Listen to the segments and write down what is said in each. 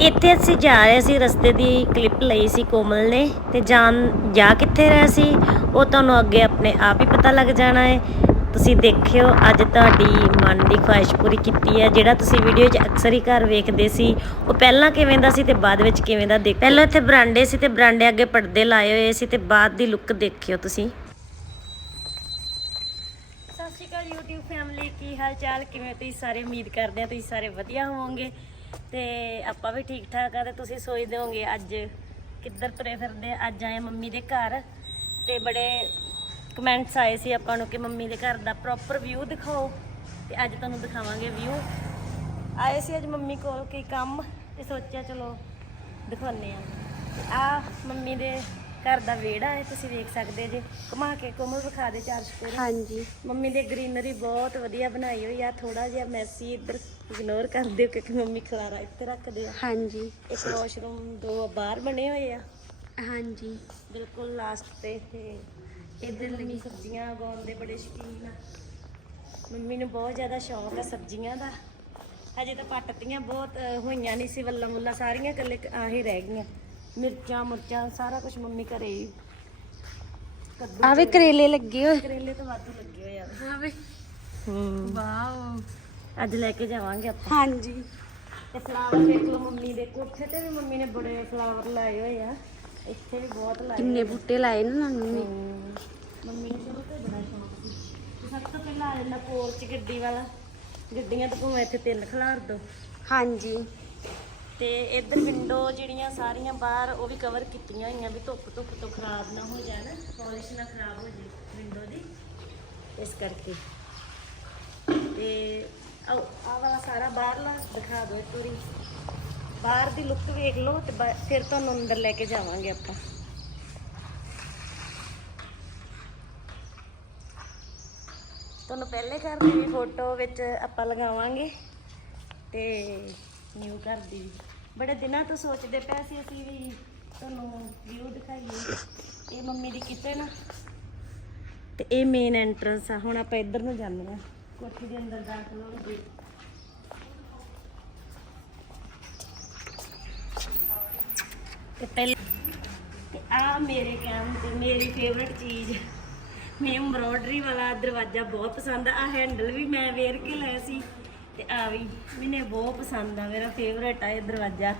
ਇੱਥੇ ਅਸੀਂ ਜਾ ਰਹੇ ਸੀ, ਰਸਤੇ ਦੀ ਕਲਿੱਪ ਲਈ ਸੀ ਕੋਮਲ ਨੇ ਤੇ ਜਾਣ, ਜਾ ਕਿੱਥੇ ਰਿਹਾ ਸੀ, ਉਹ ਤੁਹਾਨੂੰ ਅੱਗੇ ਆਪਣੇ ਆਪ ਹੀ ਪਤਾ ਲੱਗ ਜਾਣਾ ਹੈ। ਤੁਸੀਂ ਦੇਖਿਓ, ਅੱਜ ਤੁਹਾਡੀ ਮਨ ਦੀ ਖੁਆਇਸ਼ ਪੂਰੀ ਕੀਤੀ ਹੈ। ਜਿਹੜਾ ਤੁਸੀਂ ਵੀਡੀਓ 'ਚ ਅਕਸਰ ਹੀ ਘਰ ਵੇਖਦੇ ਸੀ, ਉਹ ਪਹਿਲਾਂ ਕਿਵੇਂ ਦਾ ਸੀ ਤੇ ਬਾਅਦ ਵਿੱਚ ਕਿਵੇਂ ਦਾ ਦੇਖ? ਪਹਿਲਾਂ ਇੱਥੇ ਬਰਾਂਡੇ ਸੀ ਤੇ ਬਰਾਂਡੇ ਅੱਗੇ ਪਰਦੇ ਲਾਏ ਹੋਏ ਸੀ ਤੇ ਬਾਅਦ ਦੀ ਲੁੱਕ ਦੇਖਿਓ ਤੁਸੀਂ। ਸਤਿ ਸ਼੍ਰੀ ਅਕਾਲ YouTube ਫੈਮਿਲੀ ਕੀ ਹਾਲ ਚਾਲ? ਕਿਵੇਂ ਤੁਸੀਂ ਸਾਰੇ? ਉਮੀਦ ਕਰਦੇ ਆ ਤੁਸੀਂ ਸਾਰੇ ਵਧੀਆ ਹੋਵੋਗੇ। ਤੇ ਆਪਾਂ ਵੀ ਠੀਕ ਠਾਕ ਆ ਤੇ ਤੁਸੀਂ ਸੋਚਦੇ ਹੋਗੇ ਅੱਜ। ਕਿੱਧਰ ਤੁਰੇ ਫਿਰਦੇ ਆ? ਅੱਜ ਆਏ ਮੰਮੀ ਦੇ ਘਰ ਤੇ ਬੜੇ ਕਮੈਂਟਸ ਆਏ ਸੀ ਆਪਾਂ ਨੂੰ ਕਿ ਮੰਮੀ ਦੇ ਘਰ ਦਾ ਪ੍ਰੋਪਰ ਵਿਊ ਦਿਖਾਓ ਤੇ ਅੱਜ ਤੁਹਾਨੂੰ ਦਿਖਾਵਾਂਗੇ ਵਿਊ ਆਏ ਸੀ ਅੱਜ ਮੰਮੀ ਕੋਲ ਕੋਈ ਕੰਮ ਤੇ ਸੋਚਿਆ ਚਲੋ ਦਿਖਾਉਂਦੇ ਆ। ਆ ਮੰਮੀ ਦੇ ਘਰ ਦਾ ਵਿਹੜਾ ਹੈ ਤੁਸੀਂ ਵੇਖ ਸਕਦੇ ਜੇ। ਘੁਮਾ ਕੇ ਕੋਮਲ ਵਿਖਾ ਦੇ ਚਾਰ ਸਪੂਰ ਹਾਂਜੀ। ਮੰਮੀ ਦੇ ਗ੍ਰੀਨਰੀ ਬਹੁਤ ਵਧੀਆ ਬਣਾਈ ਹੋਈ ਆ। ਥੋੜਾ ਜਿਹਾ ਮੈਸੀ ਇੱਧਰ ਇਗਨੋਰ ਕਰ ਦਿਓ ਕਿਉਂਕਿ ਮੰਮੀ ਖਲਾਰਾ ਇੱਥੇ ਰੱਖਦੇ ਆ। ਹਾਂਜੀ। ਇੱਕ ਵਾਸ਼ਰੂਮ ਦੋ ਬਾਹਰ ਬਣੇ ਹੋਏ ਆ। ਹਾਂਜੀ। ਬਿਲਕੁਲ ਲਾਸਟ ਤੇ ਤੇ ਇੱਧਰ ਮੰਮੀ ਸਬਜ਼ੀਆਂ ਉਗਾਉਣ ਦੇ ਬੜੇ ਸ਼ੌਕੀਨ ਆ। ਮੰਮੀ ਨੂੰ ਬਹੁਤ ਜ਼ਿਆਦਾ ਸ਼ੌਂਕ ਆ ਸਬਜ਼ੀਆਂ ਦਾ। ਹਜੇ ਤਾਂ ਪੱਟਤੀਆਂ ਬਹੁਤ ਹੋਈਆਂ ਨਹੀਂ ਸੀ ਵੱਲਾ ਮੁੱਲਾ ਸਾਰੀਆਂ ਇਕੱਲੇ ਆਹੀ ਰਹਿ ਗਈਆਂ। ਮਿਰਚਾਂ ਮੁਰਚਾਂ ਸਾਰਾ ਕੁਝ ਮੰਮੀ ਘਰੇ ਹੀ। ਕੱਦੂ ਆਵੇ ਕਰੇਲੇ ਲੱਗੇ ਹੋਏ। ਕਰੇਲੇ ਤਾਂ ਵਾਧੂ ਲੱਗੇ ਹੋਏ ਆ। ਆਵੇ ਹੂੰ। ਵਾਓ। ਅੱਜ ਲੈ ਕੇ ਜਾਵਾਂਗੇ ਆਪਾਂ। ਹਾਂਜੀ। ਤੇ ਫਲਾਵਰ ਦੇਖ ਲਓ ਮੰਮੀ ਦੇ ਕੋਠੇ ਤੇ ਵੀ ਮੰਮੀ ਨੇ ਬੜੇ ਫਲਾਵਰ ਲਾਏ ਹੋਏ ਆ। ਇੱਥੇ ਵੀ ਬਹੁਤ ਲਾਏ ਕਿੰਨੇ ਬੂਟੇ ਲਾਏ ਨਾ ਨੇ ਹਮ, ਮੰਮੀ ਨੂੰ ਸ਼ੁਰੂ ਤੋਂ ਬੜਾ ਸ਼ੌਂਕ ਸੀ। ਤੇ ਸਭ ਤੋਂ ਪਹਿਲਾਂ ਆ ਜਾਂਦਾ ਪੋਰਚ ਗੱਡੀ ਵਾਲਾ। ਗੱਡੀਆਂ ਤੋਂ ਭਾਵੇਂ ਇੱਥੇ ਤਿੰਨ ਖਲਾਰ ਦੋ। ਹਾਂਜੀ। ਤੇ ਇੱਧਰ ਵਿੰਡੋ ਜਿਹੜੀਆਂ ਸਾਰੀਆਂ ਬਾਹਰ, ਉਹ ਵੀ ਕਵਰ ਕੀਤੀਆਂ ਹੋਈਆਂ ਵੀ ਧੁੱਪ ਧੁੱਪ ਤੋਂ ਖਰਾਬ ਨਾ ਹੋ ਜਾਣ ਪਾਲਿਸ਼ ਨਾ ਖਰਾਬ ਹੋ ਜੇ ਵਿੰਡੋ ਦੀ। ਇਸ ਕਰਕੇ। ਤੇ ਆਹ ਆਹ ਵਾਲਾ ਸਾਰਾ ਬਾਹਰਲਾ ਦਿਖਾ ਦਿਓ ਪੂਰੀ ਬਾਹਰ ਦੀ ਲੁੱਕ ਵੇਖ ਲਓ ਤੇ ਬਾ- ਫਿਰ ਤੁਹਾਨੂੰ ਅੰਦਰ ਲੈ ਕੇ ਜਾਵਾਂਗੇ ਆਪਾਂ। ਤੁਹਾਨੂੰ ਪਹਿਲੇ ਘਰ ਦੀ ਵੀ ਫੋਟੋ ਵਿੱਚ ਆਪਾਂ ਲਗਾਵਾਂਗੇ ਤੇ ਨਿਊ ਘਰ ਦੀ ਵੀ। ਬੜੇ ਦਿਨਾਂ ਤੋਂ ਸੋਚਦੇ ਪਏ ਸੀ ਅਸੀਂ ਵੀ ਤੁਹਾਨੂੰ ਵਿਊ ਦਿਖਾਈਏ। ਇਹ ਮੰਮੀ ਦੀ ਕਿਚਨ ਤੇ ਇਹ ਮੇਨ ਐਂਟਰੈਂਸ ਆ। ਹੁਣ ਆਪਾਂ ਇੱਧਰ ਨੂੰ ਜਾਂਦੇ ਆ ਕੋਠੀ ਦੇ ਅੰਦਰ ਦਾਖਲ ਹੋਣਗੇ ਤੇ ਪਹਿਲੇ ਤੇ ਆ ਮੇਰੇ ਕਹਿਣ ਤੇ ਮੇਰੀ ਫੇਵਰਟ ਚੀਜ਼। ਮੈਨੂੰ ਐਮਬ੍ਰੋਇਡਰੀ ਵਾਲਾ ਦਰਵਾਜ਼ਾ ਬਹੁਤ ਪਸੰਦ ਆ। ਆਹ ਹੈਂਡਲ ਵੀ ਮੈਂ ਵੇਰ ਕੇ ਲਿਆ ਸੀ। ਤੇ ਆ ਵੀ ਮੈਨੂੰ ਬਹੁਤ ਪਸੰਦ ਆ ਮੇਰਾ ਫੇਵਰਟ ਆ ਇਹ ਦਰਵਾਜ਼ਾ।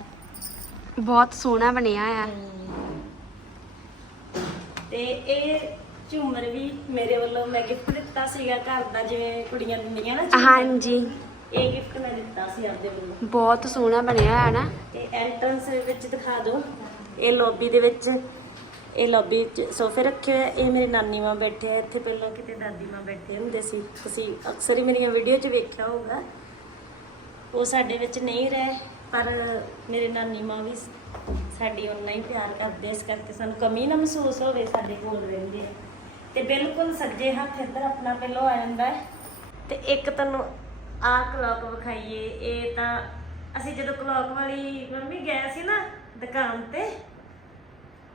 ਬਹੁਤ ਸੋਹਣਾ ਬਣਿਆ ਆ। ਤੇ ਇਹ ਝੂਮਰ ਵੀ ਮੇਰੇ ਵੱਲੋਂ ਮੈਂ ਗਿਫਟ ਦਿੱਤਾ ਸੀਗਾ ਘਰ ਦਾ ਜਿਵੇਂ ਕੁੜੀਆਂ ਦਿੰਦੀਆਂ ਨਾ। ਹਾਂਜੀ। ਇਹ ਗਿਫਟ ਮੈਂ ਦਿੱਤਾ ਸੀ ਆਪਦੇ ਵੱਲੋਂ। ਬਹੁਤ ਸੋਹਣਾ ਬਣਿਆ ਹੈ ਨਾ। ਤੇ ਐਂਟਰੈਂਸ ਵਿੱਚ ਦਿਖਾ ਦਿਓ ਇਹ ਲੌਬੀ ਦੇ ਵਿੱਚ ਇਹ ਲੌਬੀ ਵਿੱਚ ਸੋਫੇ ਰੱਖੇ ਹੋਏ ਇਹ ਮੇਰੇ ਨਾਨੀ ਮਾਂ ਬੈਠੇ ਆ। ਇੱਥੇ ਪਹਿਲਾਂ ਕਿਤੇ ਦਾਦੀ ਮਾਂ ਬੈਠੇ ਹੁੰਦੇ ਸੀ। ਤੁਸੀਂ ਅਕਸਰ ਹੀ ਮੇਰੀਆਂ ਵੀਡੀਓ 'ਚ ਵੇਖਿਆ ਹੋਊਗਾ। ਉਹ ਸਾਡੇ ਵਿੱਚ ਨਹੀਂ ਰਹੇ, ਪਰ ਮੇਰੇ ਨਾਨੀ ਮਾਂ ਵੀ ਸਾਡੀ ਉਹਨਾਂ ਹੀ ਪਿਆਰ ਕਰਦੇ ਇਸ ਕਰਕੇ ਸਾਨੂੰ ਕਮੀ ਨਾ ਮਹਿਸੂਸ ਹੋਵੇ, ਸਾਡੇ ਕੋਲ ਰਹਿੰਦੇ ਆ। ਤੇ ਬਿਲਕੁਲ ਸੱਜੇ ਹੱਥ ਇੱਧਰ ਆਪਣਾ ਪਹਿਲੋਂ ਆ ਜਾਂਦਾ ਹੈ। ਤੇ ਇੱਕ ਤੁਹਾਨੂੰ ਆਹ ਕਲੌਕ ਵਿਖਾਈਏ, ਇਹ ਤਾਂ ਅਸੀਂ ਜਦੋਂ ਕਲੌਕ ਵਾਲੀ ਮੰਮੀ ਗਏ ਸੀ ਨਾ ਦੁਕਾਨ ਤੇ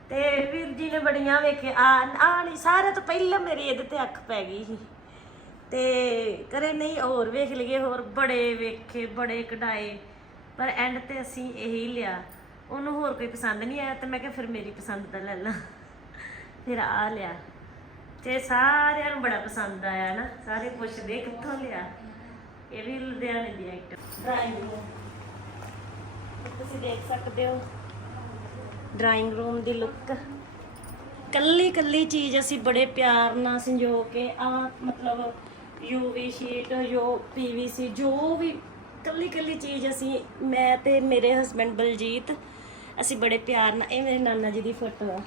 ਤੇ ਵੀਰ ਜੀ ਨੇ ਬੜੀਆਂ ਵੇਖੇ ਆ ਆ ਨਹੀਂ ਸਾਰੇ ਤੋਂ ਪਹਿਲਾਂ ਮੇਰੀ ਇਹਦੇ ਤੇ ਅੱਖ ਪੈ ਗਈ ਸੀ। ਤੇ ਕਰੇ ਨਹੀਂ ਹੋਰ ਵੇਖ ਲਈਏ ਹੋਰ ਬੜੇ ਵੇਖੇ ਬੜੇ ਕਢਾਏ। ਪਰ ਐਂਡ ਤੇ ਅਸੀਂ ਇਹੀ ਲਿਆ। ਉਹਨੂੰ ਹੋਰ ਕੋਈ ਪਸੰਦ ਨਹੀਂ ਆਇਆ ਤੇ ਮੈਂ ਕਿਹਾ ਫਿਰ ਮੇਰੀ ਪਸੰਦ ਦਾ ਲੈ ਲਾ। ਫਿਰ ਆ ਲਿਆ। ਤੇ ਸਾਰਿਆਂ ਨੂੰ ਬੜਾ ਪਸੰਦ ਆਇਆ ਨਾ। ਸਾਰੇ ਪੁੱਛਦੇ ਕਿੱਥੋਂ ਲਿਆ। ਇਹ ਵੀ ਲੁਧਿਆਣੇ ਦੀ ਆਈਟਮ ਡਰਾਇੰਗ ਰੂਮ ਤੁਸੀਂ ਦੇਖ ਸਕਦੇ ਹੋ। ਡਰਾਇੰਗ ਰੂਮ ਦੀ ਲੁੱਕ ਕੱਲੀ ਕੱਲੀ ਚੀਜ਼ ਅਸੀਂ ਬੜੇ ਪਿਆਰ ਨਾਲ ਸੰਜੋ ਕੇ ਆ ਮਤਲਬ ਯੂਵੀ ਸ਼ੀਟ ਜੋ ਪੀਵੀਸੀ ਜੋ ਵੀ ਕੱਲੀ ਕੱਲੀ ਚੀਜ਼ ਅਸੀਂ ਮੈਂ ਤੇ ਮੇਰੇ ਹਸਬੰਡ ਬਲਜੀਤ ਅਸੀਂ ਬੜੇ ਪਿਆਰ ਨਾਲ ਇਹ ਮੇਰੇ ਨਾਨਾ ਜੀ ਦੀ ਫੋਟੋ ਆ।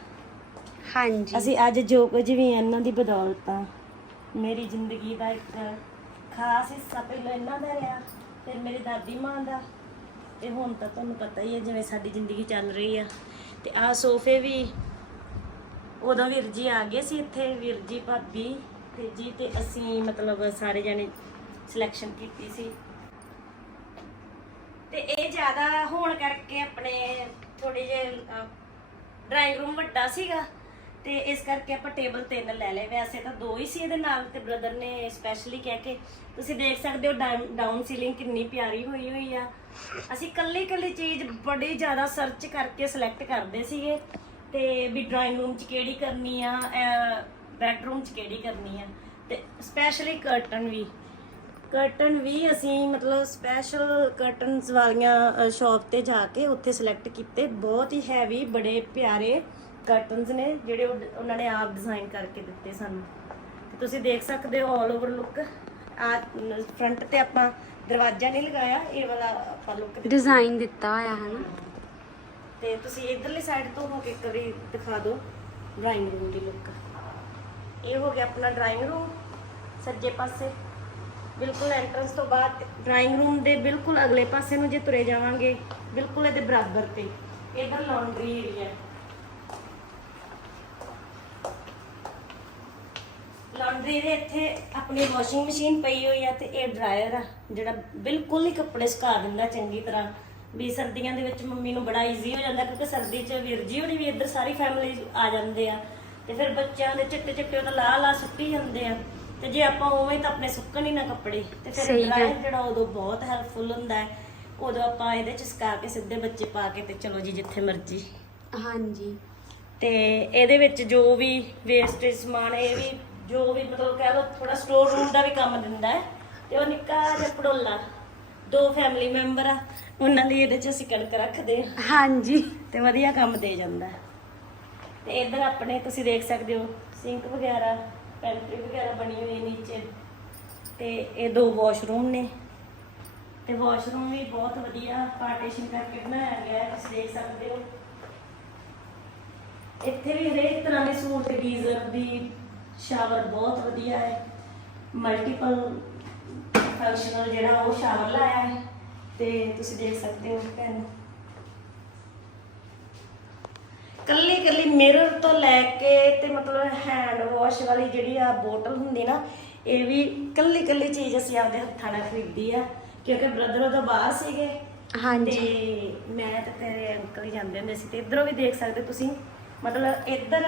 ਹਾਂਜੀ। ਅਸੀਂ ਅੱਜ ਜੋ ਕੁਝ ਵੀ ਇਹਨਾਂ ਦੀ ਬਦੌਲਤ ਆ। ਮੇਰੀ ਜ਼ਿੰਦਗੀ ਦਾ ਇੱਕ ਖਾਸ ਹਿੱਸਾ ਪਹਿਲਾਂ ਇਹਨਾਂ ਦਾ ਰਿਹਾ ਫਿਰ ਮੇਰੀ ਦਾਦੀ ਮਾਂ ਦਾ। ਤੇ ਹੁਣ ਤਾਂ ਤੁਹਾਨੂੰ ਪਤਾ ਹੀ ਹੈ ਜਿਵੇਂ ਸਾਡੀ ਜ਼ਿੰਦਗੀ ਚੱਲ ਰਹੀ ਆ। ਤੇ ਆਹ ਸੋਫੇ ਵੀ ਉਦੋਂ ਵੀਰ ਜੀ ਆ ਗਏ ਸੀ ਇੱਥੇ ਵੀਰ ਜੀ ਭਾਬੀ। ਤੇ ਜੀ ਤੇ ਅਸੀਂ ਮਤਲਬ ਸਾਰੇ ਜਣੇ ਸਿਲੈਕਸ਼ਨ ਕੀਤੀ ਸੀ। ਤੇ ਇਹ ਜ਼ਿਆਦਾ ਹੋਣ ਕਰਕੇ ਆਪਣੇ ਥੋੜੇ ਜਿਹੇ ਡਰਾਇੰਗ ਰੂਮ ਵੱਡਾ ਸੀਗਾ। ਤੇ ਇਸ ਕਰਕੇ ਆਪਾਂ ਟੇਬਲ ਤਿੰਨ ਲੈ ਲਏ। ਵੈਸੇ ਤਾਂ ਦੋ ਹੀ ਸੀ ਇਹਦੇ ਨਾਲ ਤੇ ਬ੍ਰਦਰ ਨੇ ਸਪੈਸ਼ਲੀ ਕਹਿ ਕੇ, ਤੁਸੀਂ ਦੇਖ ਸਕਦੇ ਹੋ ਡਾਊਨ ਸੀਲਿੰਗ ਕਿੰਨੀ ਪਿਆਰੀ ਹੋਈ ਹੋਈ ਆ। ਅਸੀਂ ਕੱਲੀ ਕੱਲੀ ਚੀਜ਼ ਬੜੀ ਜ਼ਿਆਦਾ ਸਰਚ ਕਰਕੇ ਸਿਲੈਕਟ ਕਰਦੇ ਸੀਗੇ। ਤੇ ਵੀ ਡਰਾਇੰਗ ਰੂਮ 'ਚ ਕਿਹੜੀ ਕਰਨੀ ਆ ਬੈਡਰੂਮ 'ਚ ਕਿਹੜੀ ਕਰਨੀ ਆ? ਤੇ ਸਪੈਸ਼ਲੀ ਕਰਟਨ ਵੀ। ਕਰਟਨ ਵੀ ਅਸੀਂ ਮਤਲਬ ਸਪੈਸ਼ਲ ਕਰਟਨਸ ਵਾਲੀਆਂ ਸ਼ਾਪ ਤੇ ਜਾ ਕੇ ਉੱਥੇ ਸਿਲੈਕਟ ਕੀਤੇ। ਬਹੁਤ ਹੀ ਹੈਵੀ ਬੜੇ ਪਿਆਰੇ ਕਰਟਨਸ ਨੇ ਜਿਹੜੇ ਉਹ- ਉਹਨਾਂ ਨੇ ਆਪ ਡਿਜ਼ਾਈਨ ਕਰਕੇ ਦਿੱਤੇ ਸਾਨੂੰ। ਤੁਸੀਂ ਦੇਖ ਸਕਦੇ ਹੋ 올 ਓਵਰ ਲੁੱਕ ਆ ਫਰੰਟ ਤੇ ਆਪਾਂ ਦਰਵਾਜ਼ਾ ਨਹੀਂ ਲਗਾਇਆ ਇਹ ਵਾਲਾ ਆਪਾਂ ਲੁੱਕ ਡਿਜ਼ਾਈਨ ਦਿੱਤਾ ਹੋਇਆ ਹੈ ਨਾ? ਤੇ ਤੁਸੀਂ ਇਧਰਲੀ ਸਾਈਡ ਤੋਂ ਹੋ ਕੇ ਇੱਕ ਵਾਰੀ ਦਿਖਾ ਦਿਓ ਡਰਾਇੰਗ ਰੂਮ ਦੀ ਲੁੱਕ ਇਹ ਹੋ ਗਿਆ ਆਪਣਾ ਡਰਾਇੰਗ ਰੂਮ ਸੱਜੇ ਪਾਸੇ। ਬਿਲਕੁਲ ਐਂਟਰੈਂਸ ਤੋਂ ਬਾਅਦ ਡਰਾਇੰਗ ਰੂਮ ਦੇ ਬਿਲਕੁਲ ਅਗਲੇ ਪਾਸੇ ਨੂੰ ਜੇ ਤੁਰੇ ਜਾਵਾਂਗੇ, ਬਿਲਕੁਲ ਇਹਦੇ ਬਰਾਬਰ ਤੇ। ਇਧਰ ਲਾਂਡਰੀ ਏਰੀਆ ਲਾਂਡਰੀ ਦੇ ਇੱਥੇ ਆਪਣੀ ਵਾਸ਼ਿੰਗ ਮਸ਼ੀਨ ਪਈ ਹੋਈ ਆ ਤੇ ਇਹ ਡਰਾਇਰ ਆ, ਜਿਹੜਾ ਬਿਲਕੁਲ ਹੀ ਕੱਪੜੇ ਸੁਕਾ ਦਿੰਦਾ ਚੰਗੀ ਤਰ੍ਹਾਂ। ਵੀ ਸਰਦੀਆਂ ਦੇ ਵਿੱਚ ਮੰਮੀ ਨੂੰ ਬੜਾ ਈਜ਼ੀ ਹੋ ਜਾਂਦਾ ਕਿਉਂਕਿ ਸਰਦੀ 'ਚ ਵੀਰ ਜੀ ਹੋਣੀ ਵੀ ਇੱਧਰ ਸਾਰੀ ਫੈਮਿਲੀ ਆ ਜਾਂਦੇ ਆ। ਤੇ ਫਿਰ ਬੱਚਿਆਂ ਦੇ ਚਿੱਟੇ ਚਿੱਟੇ ਤਾਂ ਲਾ ਲਾ ਸੁੱਟੀ ਜਾਂਦੇ ਆ। ਤੇ ਜੇ ਆਪਾਂ ਉਵੇਂ ਤਾਂ ਆਪਣੇ ਸੁੱਕਣ ਹੀ ਨਾ ਕੱਪੜੇ ਤੇ ਫਿਰ ਸਹੀ ਗੱਲ। ਡਰਾਇਰ ਜਿਹੜਾ ਉਦੋਂ ਬਹੁਤ ਹੈਲਪਫੁਲ ਹੁੰਦਾ ਹੈ ਉਦੋਂ ਆਪਾਂ ਇਹਦੇ 'ਚ ਸੁਕਾ ਕੇ ਸਿੱਧੇ ਬੱਚੇ ਪਾ ਕੇ ਤੇ ਚਲੋ ਜੀ ਜਿੱਥੇ ਮਰਜ਼ੀ। ਹਾਂਜੀ। ਤੇ ਇਹਦੇ ਵਿੱਚ ਜੋ ਵੀ ਵੇਸਟੇਜ ਸਮਾਨ ਇਹ ਵੀ ਜੋ ਵੀ ਮਤਲਬ ਕਹਿ ਲਓ ਥੋੜਾ ਸਟੋਰ ਰੂਮ ਦਾ ਵੀ ਕੰਮ ਦਿੰਦਾ ਹੈ ਤੇ ਉਹ ਨਿੱਕਾ ਜਿਹਾ ਪੜੋਲਾ ਦੋ ਫੈਮਿਲੀ ਮੈਂਬਰ ਆ ਉਹਨਾਂ ਲਈ ਇਹਦੇ 'ਚ ਅਸੀਂ ਕਣਕ ਰੱਖਦੇ ਹਾਂਜੀ। ਤੇ ਵਧੀਆ ਕੰਮ ਦੇ ਜਾਂਦਾ ਹੈ। ਤੇ ਇੱਧਰ ਆਪਣੇ ਤੁਸੀਂ ਦੇਖ ਸਕਦੇ ਹੋ ਸਿੰਕ ਵਗੈਰਾ ਪੈਂਟਰੀ ਵਗੈਰਾ ਬਣੀ ਹੋਈ ਨੀਚੇ। ਤੇ ਇਹ ਦੋ ਵਾਸ਼ਰੂਮ ਨੇ। ਤੇ ਵਾਸ਼ਰੂਮ ਵੀ ਬਹੁਤ ਵਧੀਆ ਪਾਰਟੀਸ਼ਨ ਕਰਕੇ ਬਣਾਇਆ ਗਿਆ ਹੈ, ਤੁਸੀਂ ਦੇਖ ਸਕਦੇ ਹੋ। ਇੱਥੇ ਵੀ ਹਰੇਕ ਤਰ੍ਹਾਂ ਦੇ ਸਹੂਲਤ ਗੀਜ਼ਰ ਦੀ ਸ਼ਾਵਰ ਬਹੁਤ ਵਧੀਆ ਹੈ। ਮਲਟੀਪਲ ਫੰਕਸ਼ਨਲ ਜਿਹੜਾ ਉਹ ਸ਼ਾਵਰ ਲਾਇਆ ਹੈ। ਤੇ ਤੁਸੀਂ ਦੇਖ ਸਕਦੇ ਹੋ ਭੈਣ। ਕੱਲੀ ਕੱਲੀ ਮਿਰਰ ਤੋਂ ਲੈ ਕੇ ਤੇ ਮਤਲਬ ਹੈਂਡ ਵਾਸ਼ ਵਾਲੀ ਜਿਹੜੀ ਆ ਬੋਟਲ ਹੁੰਦੀ ਨਾ ਇਹ ਵੀ ਕੱਲੀ ਕੱਲੀ ਚੀਜ਼ ਅਸੀਂ ਆਪਦੇ ਹੱਥਾਂ ਨਾਲ ਖਰੀਦੀ ਆ ਕਿਉਂਕਿ ਬ੍ਰਦਰ ਉਹਦਾ ਬਾਹਰ ਸੀਗੇ। ਹਾਂਜੀ। ਤੇ ਮੈਂ ਤੇ ਤੇਰੇ ਅੰਕਲ ਹੀ ਜਾਂਦੇ ਹੁੰਦੇ ਸੀ ਤੇ ਇਧਰੋਂ ਵੀ ਦੇਖ ਸਕਦੇ ਤੁਸੀਂ ਮਤਲਬ ਇੱਧਰ